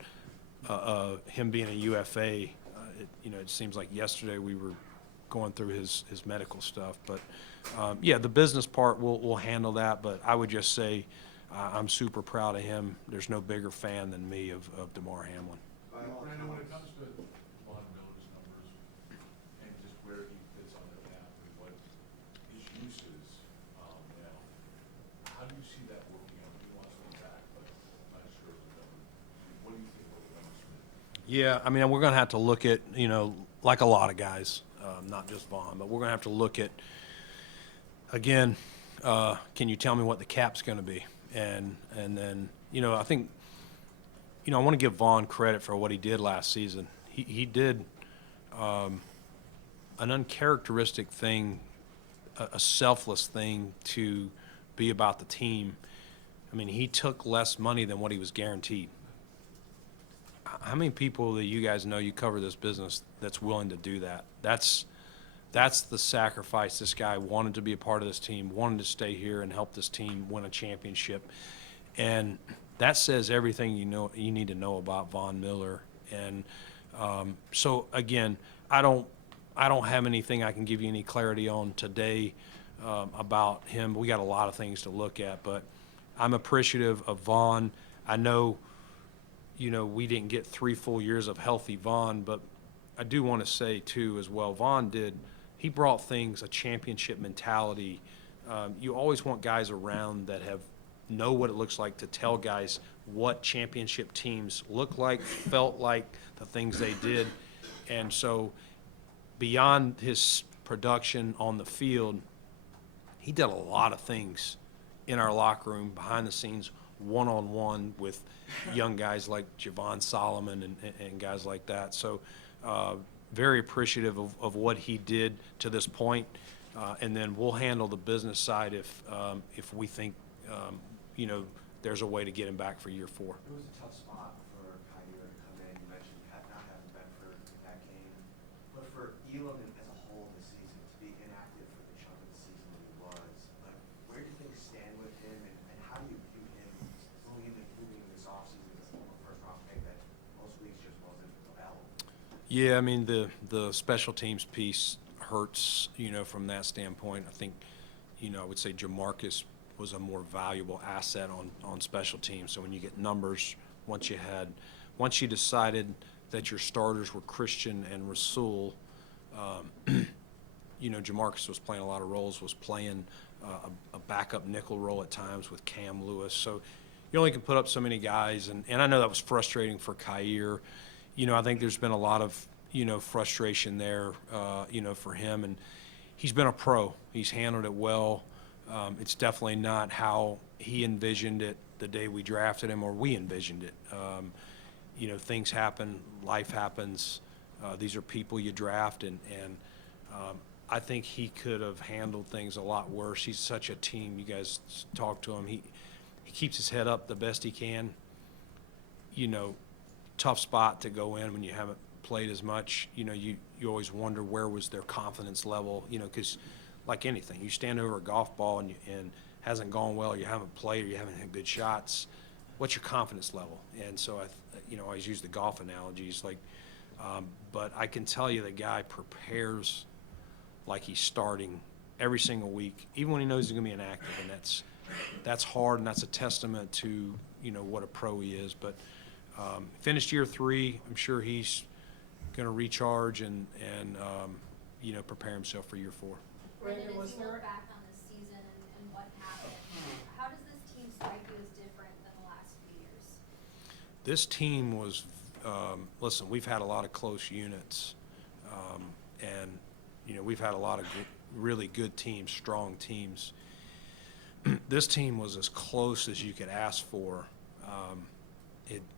him being a UFA. It seems like yesterday we were going through his medical stuff. But, yeah, the business part, we'll handle that. But I would just say I'm super proud of him. There's no bigger fan than me of Demar Hamlin. Brandon, when it comes to Von Miller's numbers and just where he fits on the map and what his use is now, how do you see that working out? He wants to be back, but I'm not sure of the numbers. What do you think about the numbers? Yeah, I mean, we're going to have to look at, like a lot of guys, not just Vaughn, but we're going to have to look at, again, can you tell me what the cap's going to be? And then, I think, I want to give Vaughn credit for what he did last season. He did an uncharacteristic thing, a selfless thing to be about the team. I mean, he took less money than what he was guaranteed. How many people that you guys know, you cover this business, that's willing to do that? That's the sacrifice. This guy wanted to be a part of this team, wanted to stay here and help this team win a championship. And that says everything you need to know about Von Miller. And so again, I don't have anything I can give you any clarity on today about him. We got a lot of things to look at, but I'm appreciative of Vaughn. I know, we didn't get 3 full years of healthy Vaughn, but I do want to say too as well, Vaughn he brought things, a championship mentality. You always want guys around that know what it looks like to tell guys what championship teams look like, felt like, the things they did. And so beyond his production on the field, he did a lot of things in our locker room, behind the scenes, one-on-one with young guys like Javon Solomon and guys like that. So very appreciative of what he did to this point. And then we'll handle the business side if we think, there's a way to get him back for year 4. It was a tough spot for Kyrie to come in. You mentioned not having Benford in that game. But for Elam as a whole this season, to be inactive for the chunk of the season that he was, like, where do things stand with him, and how do you view him moving in this offseason as a former first-round pick that most weeks just wasn't available? Yeah, I mean, the special teams piece hurts, from that standpoint. I think, I would say Jamarcus was a more valuable asset on special teams. So when you get numbers, once you decided that your starters were Christian and Rasul, Jamarcus was playing a lot of roles, was playing a backup nickel role at times with Cam Lewis. So you only can put up so many guys, and I know that was frustrating for Kyer. I think there's been a lot of, frustration there, for him. And he's been a pro. He's handled it well. It's definitely not how he envisioned it the day we drafted him, or we envisioned it. Things happen, life happens. These are people you draft, and I think he could have handled things a lot worse. He's such a team. You guys talk to him. He keeps his head up the best he can. Tough spot to go in when you haven't played as much. You always wonder where was their confidence level, because like anything, you stand over a golf ball and hasn't gone well, you haven't played, or you haven't had good shots, what's your confidence level? And so I always use the golf analogies, but I can tell you the guy prepares like he's starting every single week, even when he knows he's going to be inactive, and that's hard, and that's a testament to what a pro he is. But finished year 3, I'm sure he's going to recharge and prepare himself for year 4. Brandon, as Was you there- look back on this season and what happened, how does this team strike you as different than the last few years? This team was, listen, we've had a lot of close units, and, we've had a lot of really good teams, strong teams. This team was as close as you could ask for.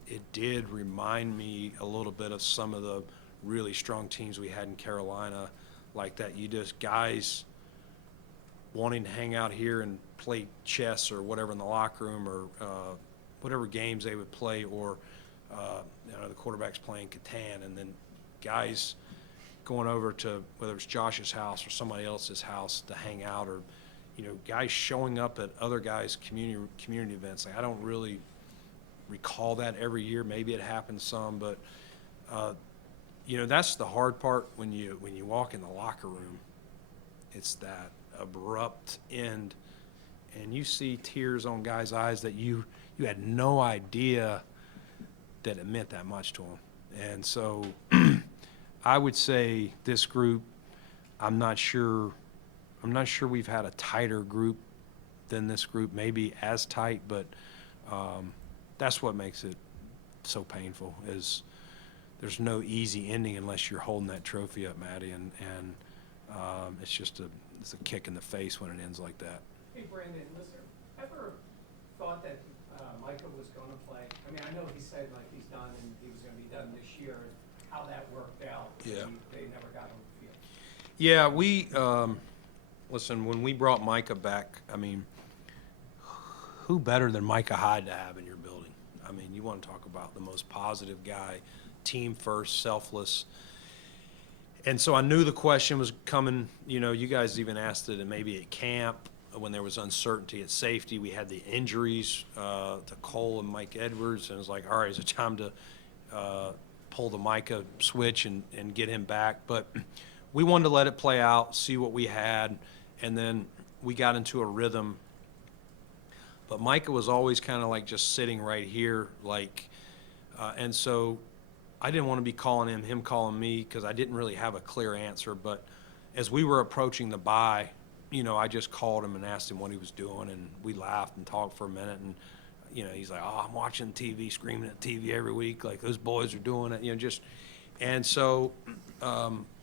It did remind me a little bit of some of the really strong teams we had in Carolina, like that. Guys wanting to hang out here and play chess or whatever in the locker room, or whatever games they would play, or the quarterback's playing Catan, and then guys going over to whether it's Josh's house or somebody else's house to hang out, or guys showing up at other guys' community events. Like, I don't really recall that every year. Maybe it happens some, but that's the hard part when you walk in the locker room. It's that abrupt end, and you see tears on guys' eyes that you had no idea that it meant that much to them. And so I would say this group, I'm not sure we've had a tighter group than this group, maybe as tight, but that's what makes it so painful, is there's no easy ending unless you're holding that trophy up, Maddie, and it's just it's a kick in the face when it ends like that. Hey, Brandon, listen, ever thought that Micah was going to play? I mean, I know he said like he's done and he was going to be done this year. How that worked out? Yeah. They never got on the field. Yeah, we listen, when we brought Micah back, I mean, who better than Micah Hyde to have in your building? I mean, you want to talk about the most positive guy, team first, selfless. And so I knew the question was coming. You guys even asked it, and maybe at camp when there was uncertainty at safety. We had the injuries to Cole and Mike Edwards, and it was like, all right, is it time to pull the Micah switch and get him back? But we wanted to let it play out, see what we had, and then we got into a rhythm. But Micah was always kind of like just sitting right here, and so I didn't want to be calling him calling me, because I didn't really have a clear answer. But as we were approaching the bye, I just called him and asked him what he was doing, and we laughed and talked for a minute. And he's like, "Oh, I'm watching TV, screaming at TV every week, like those boys are doing it." And so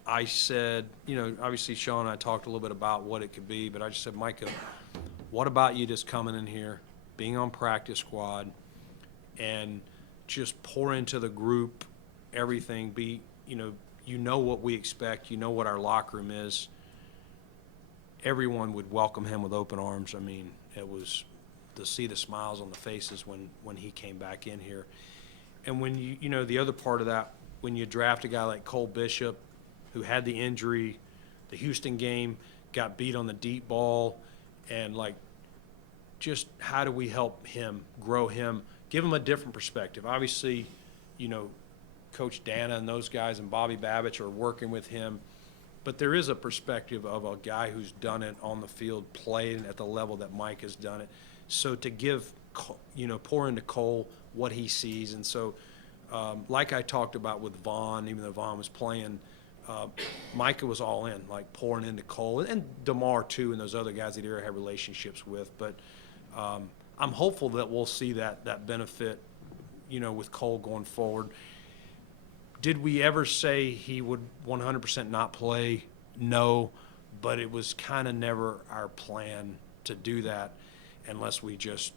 I said, obviously Sean and I talked a little bit about what it could be, but I just said, Micah, what about you just coming in here, being on practice squad, and just pour into the group everything, what we expect, what our locker room is. Everyone would welcome him with open arms. I mean, it was to see the smiles on the faces when he came back in here. And when the other part of that, when you draft a guy like Cole Bishop, who had the injury, the Houston game, got beat on the deep ball, and just how do we help him, grow him, give him a different perspective? Obviously, Coach Dana and those guys and Bobby Babich are working with him, but there is a perspective of a guy who's done it on the field, playing at the level that Mike has done it. So to give, pour into Cole what he sees. And so, like I talked about with Vaughn, even though Vaughn was playing, Micah was all in, pouring into Cole, and Demar too, and those other guys that he already had relationships with. But I'm hopeful that we'll see that benefit, with Cole going forward. Did we ever say he would 100% not play? No, but it was kind of never our plan to do that unless we just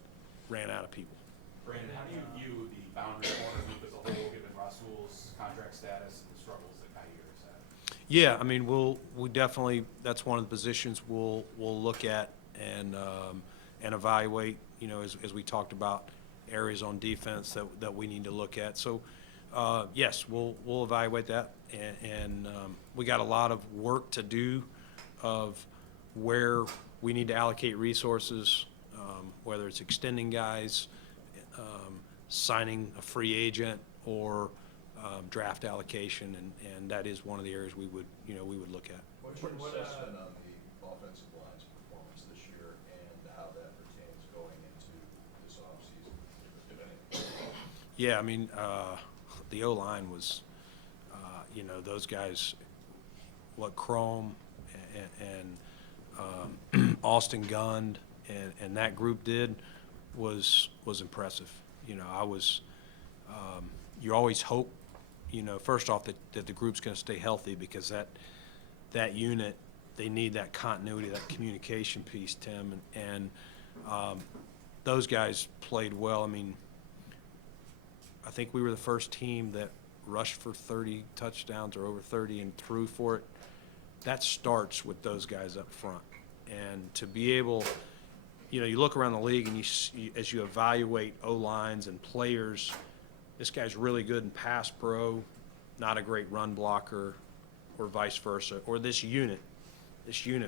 ran out of people. Brandon, how do you view the boundary corner group as a whole, given Rasul's contract status and the struggles that Kaiir has had? Yeah, I mean, we definitely, that's one of the positions we'll look at and evaluate, as we talked about areas on defense that we need to look at. So, yes, we'll evaluate that, and we got a lot of work to do of where we need to allocate resources, whether it's extending guys, signing a free agent, or draft allocation, and that is one of the areas we would look at. What's your assessment on the offensive line's performance this year and how that pertains going into this offseason, if anything? Yeah, I mean, the O-line was, those guys, what Chrome and Austin Gund and that group did was impressive. You always hope, first off that the group's going to stay healthy, because that unit, they need that continuity, that communication piece, Tim, and those guys played well. I mean, I think we were the first team that rushed for 30 touchdowns or over 30 and threw for it. That starts with those guys up front. And to be able, you look around the league and as you evaluate O-lines and players, this guy's really good in pass pro, not a great run blocker, or vice versa. Or this unit,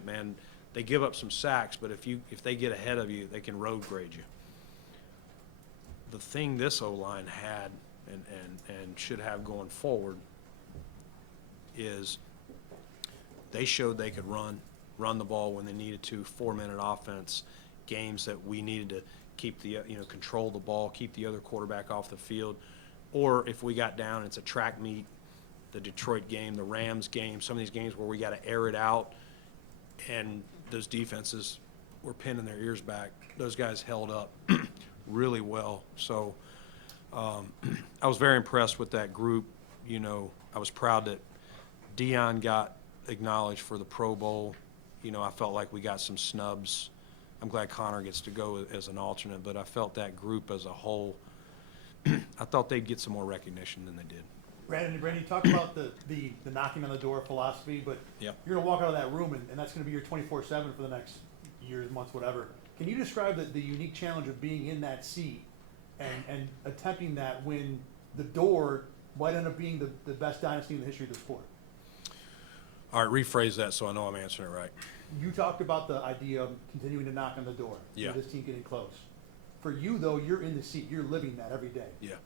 man, they give up some sacks, but if they get ahead of you, they can road grade you. The thing this O-line had and should have going forward is they showed they could run the ball when they needed to, 4-minute offense, games that we needed to keep the, control the ball, keep the other quarterback off the field. Or if we got down, it's a track meet, the Detroit game, the Rams game, some of these games where we got to air it out, and those defenses were pinning their ears back. Those guys held up really well. So I was very impressed with that group. I was proud that Dion got acknowledged for the Pro Bowl. I felt like we got some snubs. I'm glad Connor gets to go as an alternate, but I felt that group as a whole, I thought they'd get some more recognition than they did. Brandon, you talked about the knocking on the door philosophy, but Yep. you're going to walk out of that room, and that's going to be your 24/7 for the next years, months, whatever. Can you describe the unique challenge of being in that seat and attempting that when the door might end up being the best dynasty in the history of the sport? All right, rephrase that so I know I'm answering it right. You talked about the idea of continuing to knock on the door. Yeah. This team getting close. For you, though, you're in the seat. You're living that every day. Yeah.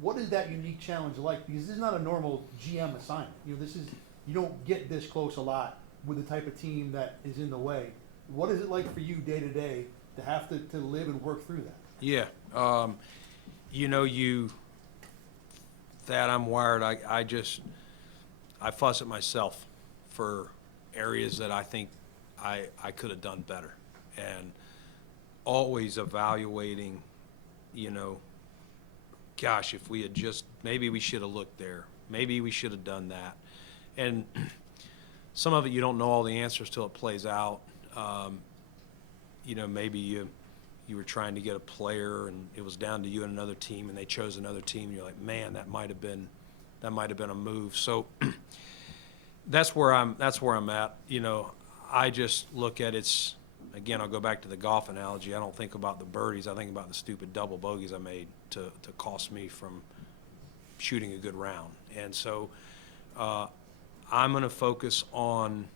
What is that unique challenge like? Because this is not a normal GM assignment. You don't get this close a lot with the type of team that is in the way. What is it like for you day to day to have to live and work through that? Yeah. That I'm wired, I fuss at myself for areas that I think I could have done better. And always evaluating, gosh, if we had maybe we should have looked there. Maybe we should have done that. And some of it you don't know all the answers till it plays out. Maybe you were trying to get a player and it was down to you and another team and they chose another team and you're like, man, that might have been a move. So that's where I'm at. I just look at again, I'll go back to the golf analogy. I don't think about the birdies. I think about the stupid double bogeys I made to cost me from shooting a good round. And so I'm going to focus on,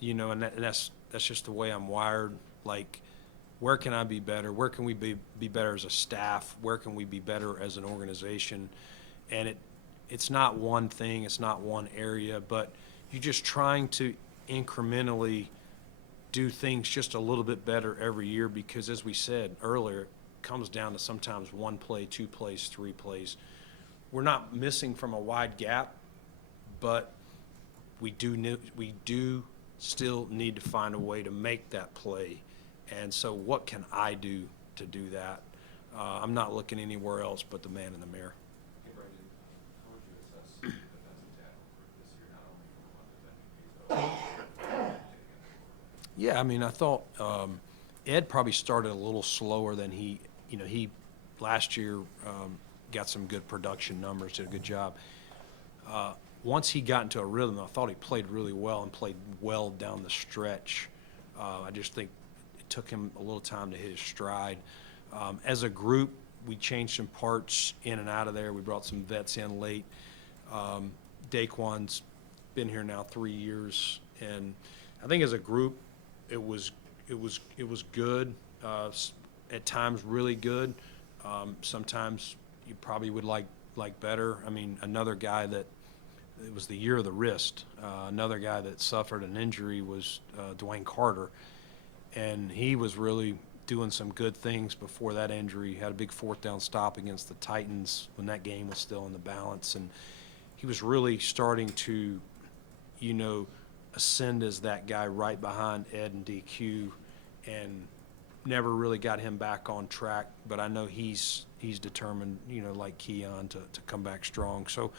and that's just the way I'm wired. Like, where can I be better? Where can we be better as a staff? Where can we be better as an organization? And it's not one thing. It's not one area, but you're just trying to incrementally do things just a little bit better every year because, as we said earlier, it comes down to sometimes 1 play, 2 plays, 3 plays. We're not missing from a wide gap, but we do still need to find a way to make that play. And so what can I do to do that? I'm not looking anywhere else but the man in the mirror. Hey, Brandon, how would you assess the defensive tackle group this year, not only from a defensive piece, but Yeah, I thought Ed probably started a little slower than he last year got some good production numbers, did a good job. Once he got into a rhythm, I thought he played really well and played well down the stretch. I just think it took him a little time to hit his stride. As a group, we changed some parts in and out of there. We brought some vets in late. Daquan's been here now 3 years, and I think as a group, it was good. At times, really good. Sometimes you probably would like better. Another guy that it was the year of the wrist. Another guy that suffered an injury was Dwayne Carter, and he was really doing some good things before that injury. He had a big 4th down stop against the Titans when that game was still in the balance, and he was really starting to, ascend as that guy right behind Ed and DQ, and never really got him back on track. But I know he's determined, like Keon, to come back strong. So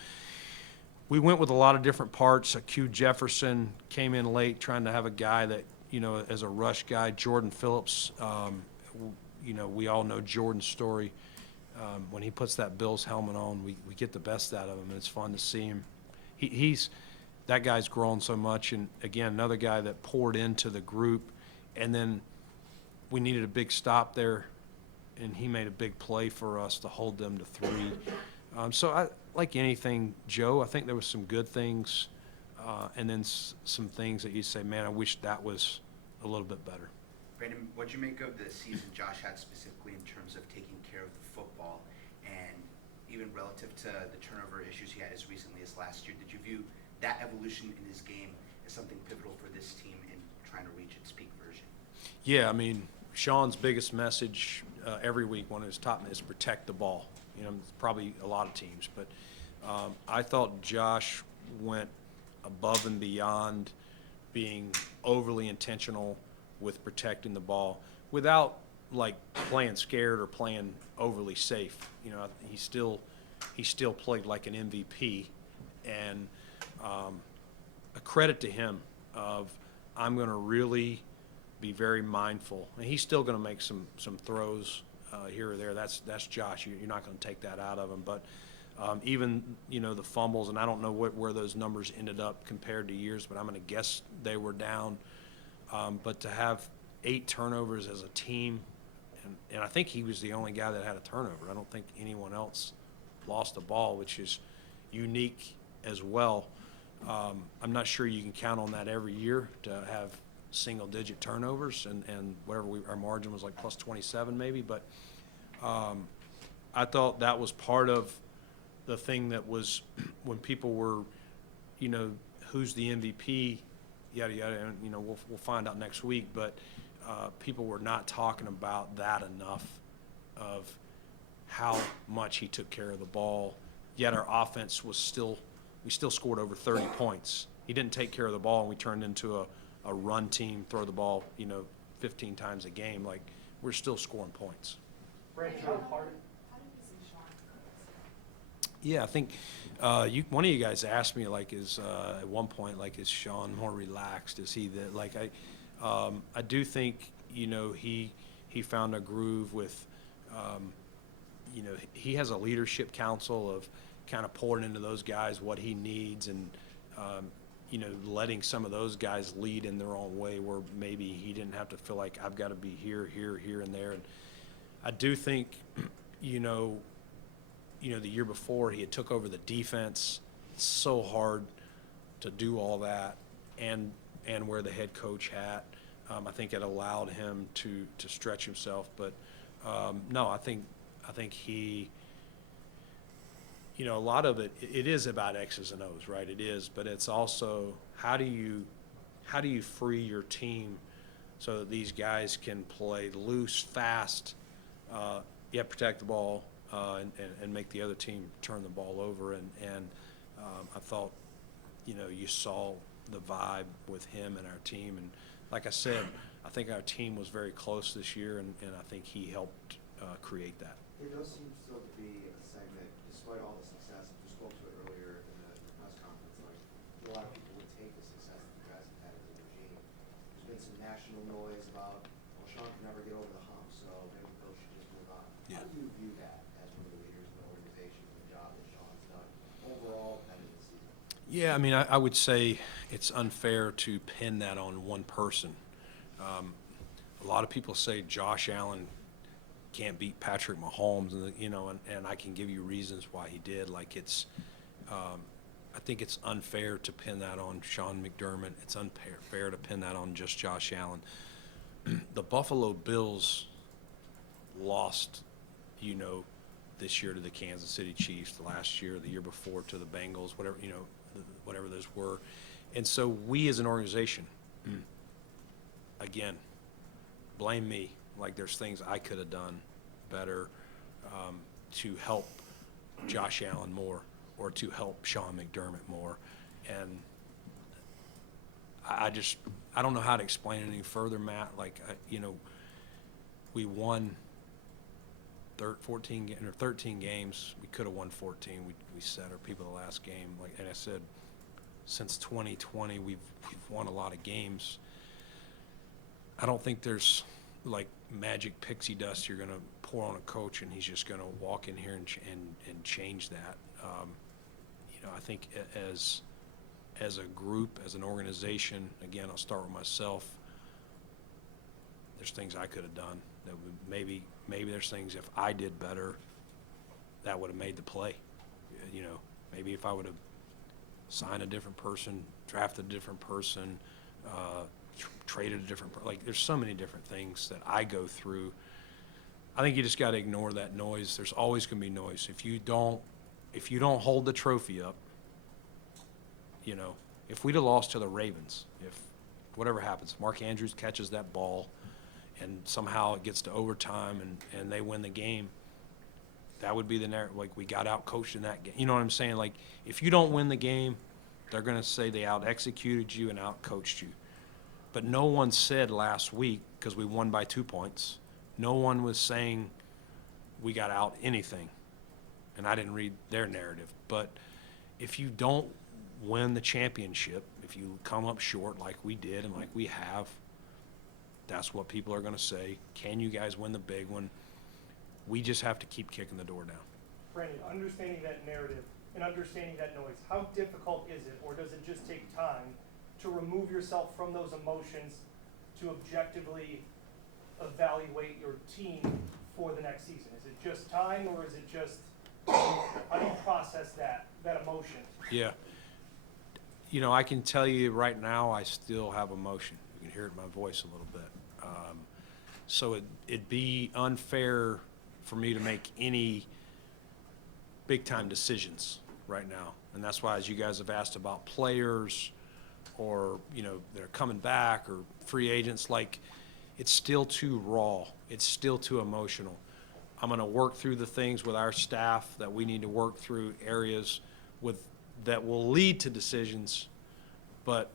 we went with a lot of different parts. Q Jefferson came in late trying to have a guy that, as a rush guy. Jordan Phillips, we all know Jordan's story. When he puts that Bills helmet on, we get the best out of him, and it's fun to see him. That guy's grown so much, and again, another guy that poured into the group, and then we needed a big stop there, and he made a big play for us to hold them to 3. So like anything, Joe, I think there was some good things, and then some things that you say, man, I wish that was a little bit better. Brandon, what'd you make of the season Josh had specifically in terms of taking care of the football, and even relative to the turnover issues he had as recently as last year? Did you view that evolution in his game as something pivotal for this team in trying to reach its peak version? Yeah, I mean, Sean's biggest message every week, one of his top, is protect the ball. You know, it's probably a lot of teams, but I thought Josh went above and beyond being overly intentional with protecting the ball without like playing scared or playing overly safe. You know, he still played like an MVP, and a credit to him of, I'm going to really be very mindful. And he's still going to make some throws here or there. That's Josh. You're not going to take that out of him. But even, you know, the fumbles, and I don't know where those numbers ended up compared to years, but I'm going to guess they were down. But to have 8 turnovers as a team, and I think he was the only guy that had a turnover. I don't think anyone else lost a ball, which is unique as well. I'm not sure you can count on that every year to have single-digit turnovers, and whatever our margin was like plus 27 maybe. But I thought that was part of the thing that was when people were, you know, who's the MVP, yada yada, and you know we'll find out next week. But people were not talking about that enough, of how much he took care of the ball. Yet our offense was we still scored over 30 points. He didn't take care of the ball, and we turned into a run team, throw the ball, you know, 15 times a game. Like, we're still scoring points. How did you see Sean? Yeah, I think one of you guys asked me, like, at one point, like, is Sean more relaxed? Is he that, like, I do think, you know, he found a groove with, you know, he has a leadership council of kind of pouring into those guys what he needs, and you know, letting some of those guys lead in their own way, where maybe he didn't have to feel like I've got to be here, and there. And I do think, you know, the year before he had took over the defense. It's so hard to do all that and wear the head coach hat. I think it allowed him to stretch himself. But no, I think he, you know, a lot of it is about X's and O's, right? It is, but it's also how do you free your team so that these guys can play loose, fast, yet protect the ball, and make the other team turn the ball over. And I thought, you know, you saw the vibe with him and our team. And like I said, I think our team was very close this year, and I think he helped create that. There does seem still to be a segment, despite all the success, you spoke to it earlier in the press conference, like, a lot of people would take the success that you guys have had as a regime. There's been some national noise about, well, Sean can never get over the hump, so maybe the coach should just move on. Yeah. How do you view that as one of the leaders in the organization and the job that Sean's done overall at the season? Yeah, I mean, I would say it's unfair to pin that on one person. A lot of people say Josh Allen can't beat Patrick Mahomes, and you know, and I can give you reasons why he did. Like, it's, I think it's unfair to pin that on Sean McDermott. It's unfair to pin that on just Josh Allen. The Buffalo Bills lost, you know, this year to the Kansas City Chiefs, the last year, the year before to the Bengals, whatever, you know, whatever those were. And so we as an organization, again, blame me. Like, there's things I could have done better to help Josh Allen more, or to help Sean McDermott more. And I don't know how to explain it any further, Matt. Like, you know, we won 13 games. We could have won 14. We set our people the last game. Like, and I said, since 2020, we've won a lot of games. I don't think there's like magic pixie dust you're going to pour on a coach and he's just going to walk in here and change that. You know, I think as a group, as an organization, again, I'll start with myself, there's things I could have done that would maybe there's things if I did better that would have made the play. You know, maybe if I would have signed a different person, drafted a different person, traded a different, like, there's so many different things that I go through. I think you just got to ignore that noise. There's always going to be noise. If you don't hold the trophy up, you know, if we'd have lost to the Ravens, if whatever happens, Mark Andrews catches that ball and somehow it gets to overtime and they win the game, that would be the narrative. Like, we got out-coached in that game. You know what I'm saying? Like, if you don't win the game, they're going to say they out-executed you and out-coached you. But no one said last week, because we won by 2 points, no one was saying we got out anything. And I didn't read their narrative. But if you don't win the championship, if you come up short like we did and like we have, that's what people are going to say. Can you guys win the big one? We just have to keep kicking the door down. Brandon, understanding that narrative and understanding that noise, how difficult is it, or does it just take time to remove yourself from those emotions to objectively evaluate your team for the next season? Is it just time, or is it just, how do you process that emotion? Yeah. You know, I can tell you right now I still have emotion. You can hear it in my voice a little bit. So it'd be unfair for me to make any big-time decisions right now. And that's why, as you guys have asked about players or, you know, they're coming back or free agents, like, it's still too raw. It's still too emotional. I'm going to work through the things with our staff that we need to work through, areas with that will lead to decisions, but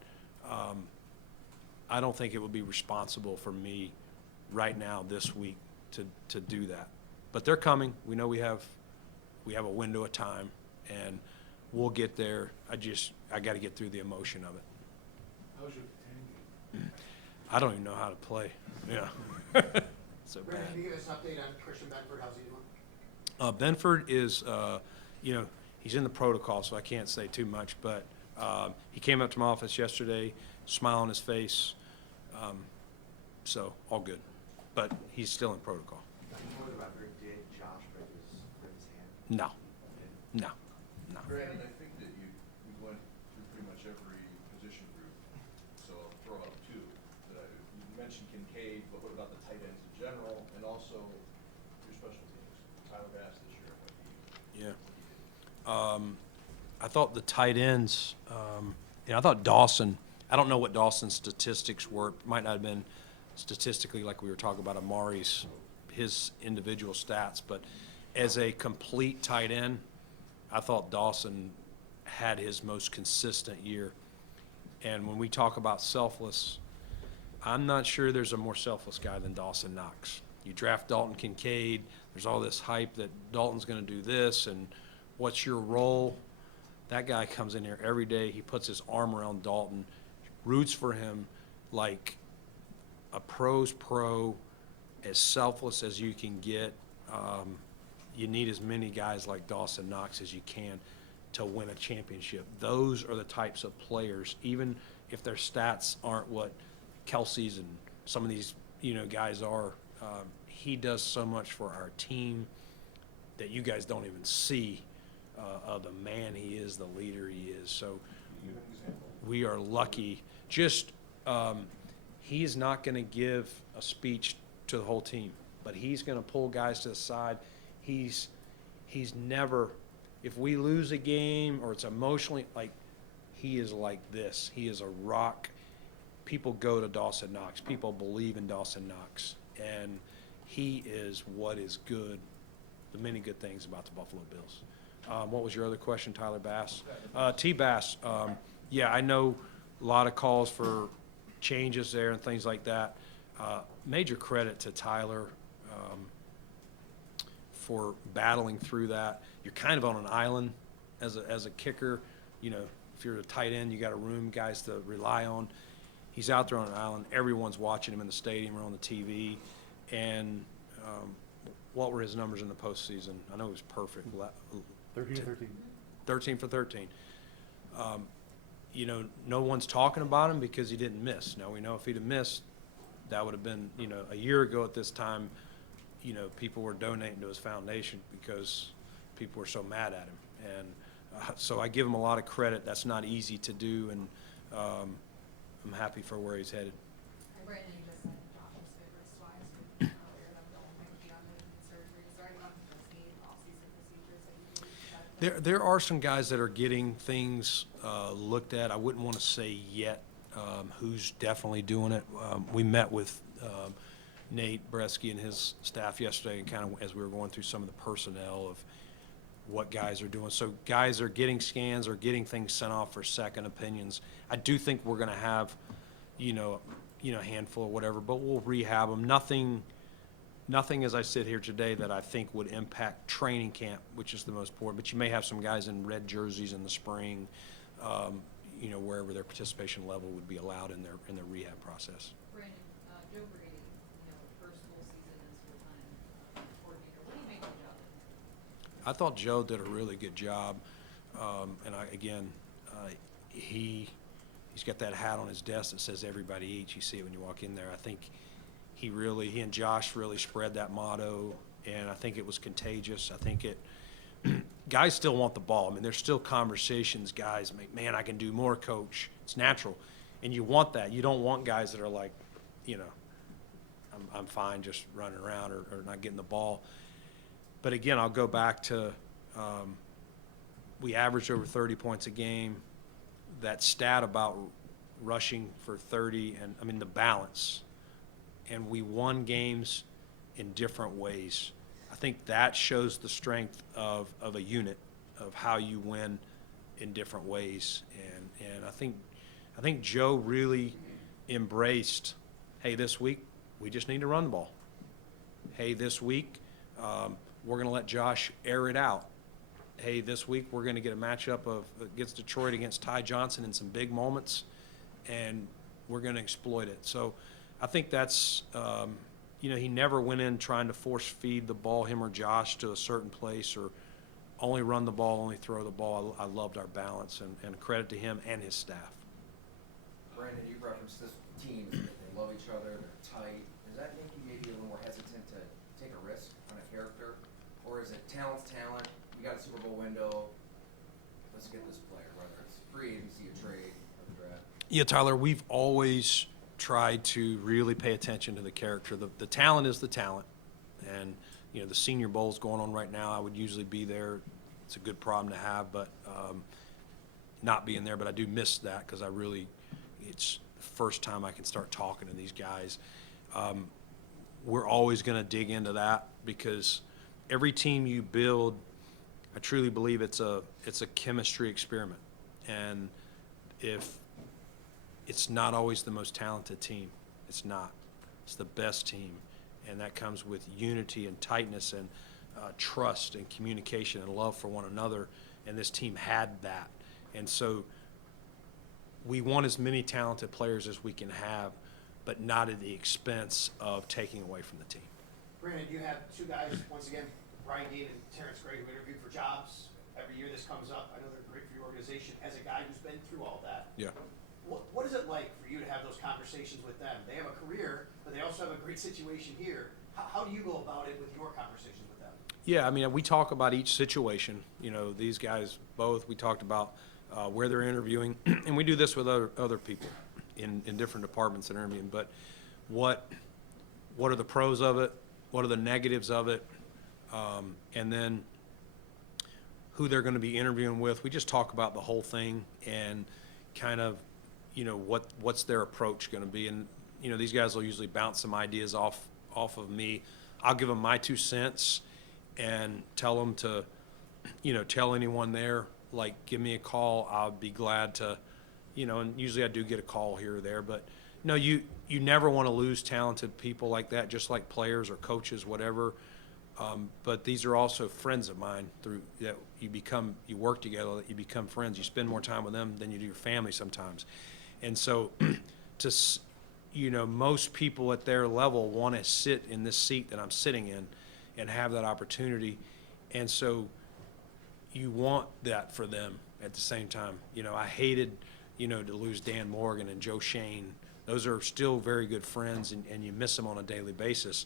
I don't think it would be responsible for me right now this week to do that. But they're coming. We know we have a window of time, and we'll get there. I got to get through the emotion of it. How was your game? I don't even know how to play. Yeah. So Brandon, bad. can you give us an update on Christian Bedford? How's he doing? Benford is, you know, he's in the protocol, so I can't say too much, but he came up to my office yesterday, smile on his face, so all good. But he's still in protocol. For the record, did Josh break his hand? No. Brandon, I think that you went through pretty much every position group, so I'll throw out two. You mentioned Kincaid, but what about the tight ends in general, and also your special teams? Tyler Bass this year, what he did. I thought the tight ends, you know, I thought Dawson, I don't know what Dawson's statistics were. It might not have been statistically like we were talking about Amari's, his individual stats, but as a complete tight end, I thought Dawson had his most consistent year. And when we talk about selfless, I'm not sure there's a more selfless guy than Dawson Knox. You draft Dalton Kincaid, there's all this hype that Dalton's going to do this, and what's your role? That guy comes in here every day. He puts his arm around Dalton, roots for him like a pro's pro, as selfless as you can get. You need as many guys like Dawson Knox as you can to win a championship. Those are the types of players, even if their stats aren't what Kelsey's and some of these, you know, guys are. He does so much for our team that you guys don't even see of the man he is, the leader he is. So we are lucky. Just he is not going to give a speech to the whole team, but he's going to pull guys to the side. He's never, if we lose a game or it's emotionally, like, he is like this. He is a rock. People go to Dawson Knox. People believe in Dawson Knox. And he is what is good, the many good things about the Buffalo Bills. What was your other question, Tyler Bass? T. Bass, yeah, I know a lot of calls for changes there and things like that. Major credit to Tyler for battling through that. You're kind of on an island as a kicker. You know, if you're a tight end, you got a room, guys to rely on. He's out there on an island. Everyone's watching him in the stadium or on the TV. And what were his numbers in the postseason? I know he was perfect. 13. 13 for 13. You know, no one's talking about him because he didn't miss. Now, we know if he'd have missed, that would have been, you know, a year ago at this time, you know, people were donating to his foundation because people were so mad at him. And so I give him a lot of credit. That's not easy to do, and I'm happy for where he's headed. Brandon, you just said Josh was fit wrist-wise earlier, that don't might be on the surgery. Is there anyone who does need off-season procedures that you do? There are some guys that are getting things looked at. I wouldn't want to say yet who's definitely doing it. We met with Nate Bresky and his staff yesterday, and kind of as we were going through some of the personnel of what guys are doing. So guys are getting scans or getting things sent off for second opinions. I do think we're going to have, a handful or whatever, but we'll rehab them. Nothing as I sit here today that I think would impact training camp, which is the most important. But you may have some guys in red jerseys in the spring, wherever their participation level would be allowed in their rehab process. Brandon, Joe Brady, first full season as full-time coordinator. What do you make of Joe? I thought Joe did a really good job, he's got that hat on his desk that says "Everybody eats." You see it when you walk in there. I think he and Josh really spread that motto, and I think it was contagious. I think guys still want the ball. I mean, there's still conversations. Guys make, man, I can do more, coach. It's natural, and you want that. You don't want guys that are like, I'm fine just running around or not getting the ball. But again, I'll go back to we averaged over 30 points a game. That stat about rushing for 30, and I mean the balance. And we won games in different ways. I think that shows the strength of a unit, of how you win in different ways. And I think Joe really embraced, hey, this week we just need to run the ball. Hey, this week we're going to let Josh air it out. Hey, this week we're going to get a matchup against Detroit, against Ty Johnson in some big moments, and we're going to exploit it. So I think that's, he never went in trying to force feed the ball, him or Josh, to a certain place or only run the ball, only throw the ball. I loved our balance, and credit to him and his staff. Brandon, you referenced this team, they love each other, they're tight. Does that make you maybe a little more hesitant to take a risk on a character? Or is it talent? We got a Super Bowl window, let's get this player, whether it's free agency, a trade, or the draft? Yeah, Tyler, we've always tried to really pay attention to the character. The talent is the talent. And, the Senior Bowl's going on right now. I would usually be there. It's a good problem to have, but not being there. But I do miss that because it's the first time I can start talking to these guys. We're always going to dig into that because every team you build, I truly believe it's a chemistry experiment. And if it's not always the most talented team, it's not. It's the best team. And that comes with unity and tightness and trust and communication and love for one another. And this team had that. And so we want as many talented players as we can have, but not at the expense of taking away from the team. Brandon, you have two guys, once again, Brian Dean and Terrence Gray, who interviewed for jobs. Every year this comes up. I know they're great for your organization. As a guy who's been through all that, Yeah. what is it like for you to have those conversations with them? They have a career, but they also have a great situation here. How do you go about it with your conversations with them? Yeah, I mean, we talk about each situation. These guys both, we talked about where they're interviewing, and we do this with other people in different departments that are interviewing. But what are the pros of it? What are the negatives of it? And then who they're going to be interviewing with. We just talk about the whole thing and kind of, what's their approach going to be. And, these guys will usually bounce some ideas off of me. I'll give them my 2 cents and tell them to, tell anyone there, like, give me a call. I'll be glad to, and usually I do get a call here or there. But, no, you never want to lose talented people like that, just like players or coaches, whatever. But these are also friends of mine through that you work together, that you become friends. You spend more time with them than you do your family sometimes. And so most people at their level want to sit in this seat that I'm sitting in and have that opportunity. And so you want that for them at the same time. I hated, to lose Dan Morgan and Joe Shane. Those are still very good friends, and you miss them on a daily basis.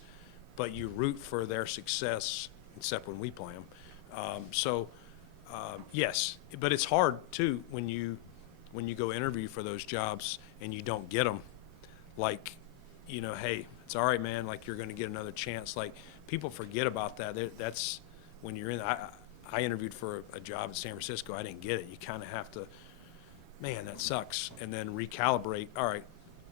But you root for their success, except when we play them. Yes, but it's hard too when you go interview for those jobs and you don't get them. Like you know, hey, it's all right, man, like, you're going to get another chance. Like, people forget about that. That's when you're in. I interviewed for a job at San Francisco. I didn't get it. You kind of have to, man, that sucks. And then recalibrate. All right,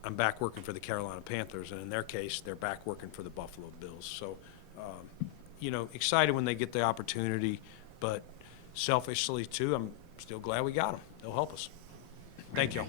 I'm back working for the Carolina Panthers. And in their case, they're back working for the Buffalo Bills. So, you know, excited when they get the opportunity. But selfishly, too, I'm still glad we got them. They'll help us. Thank you.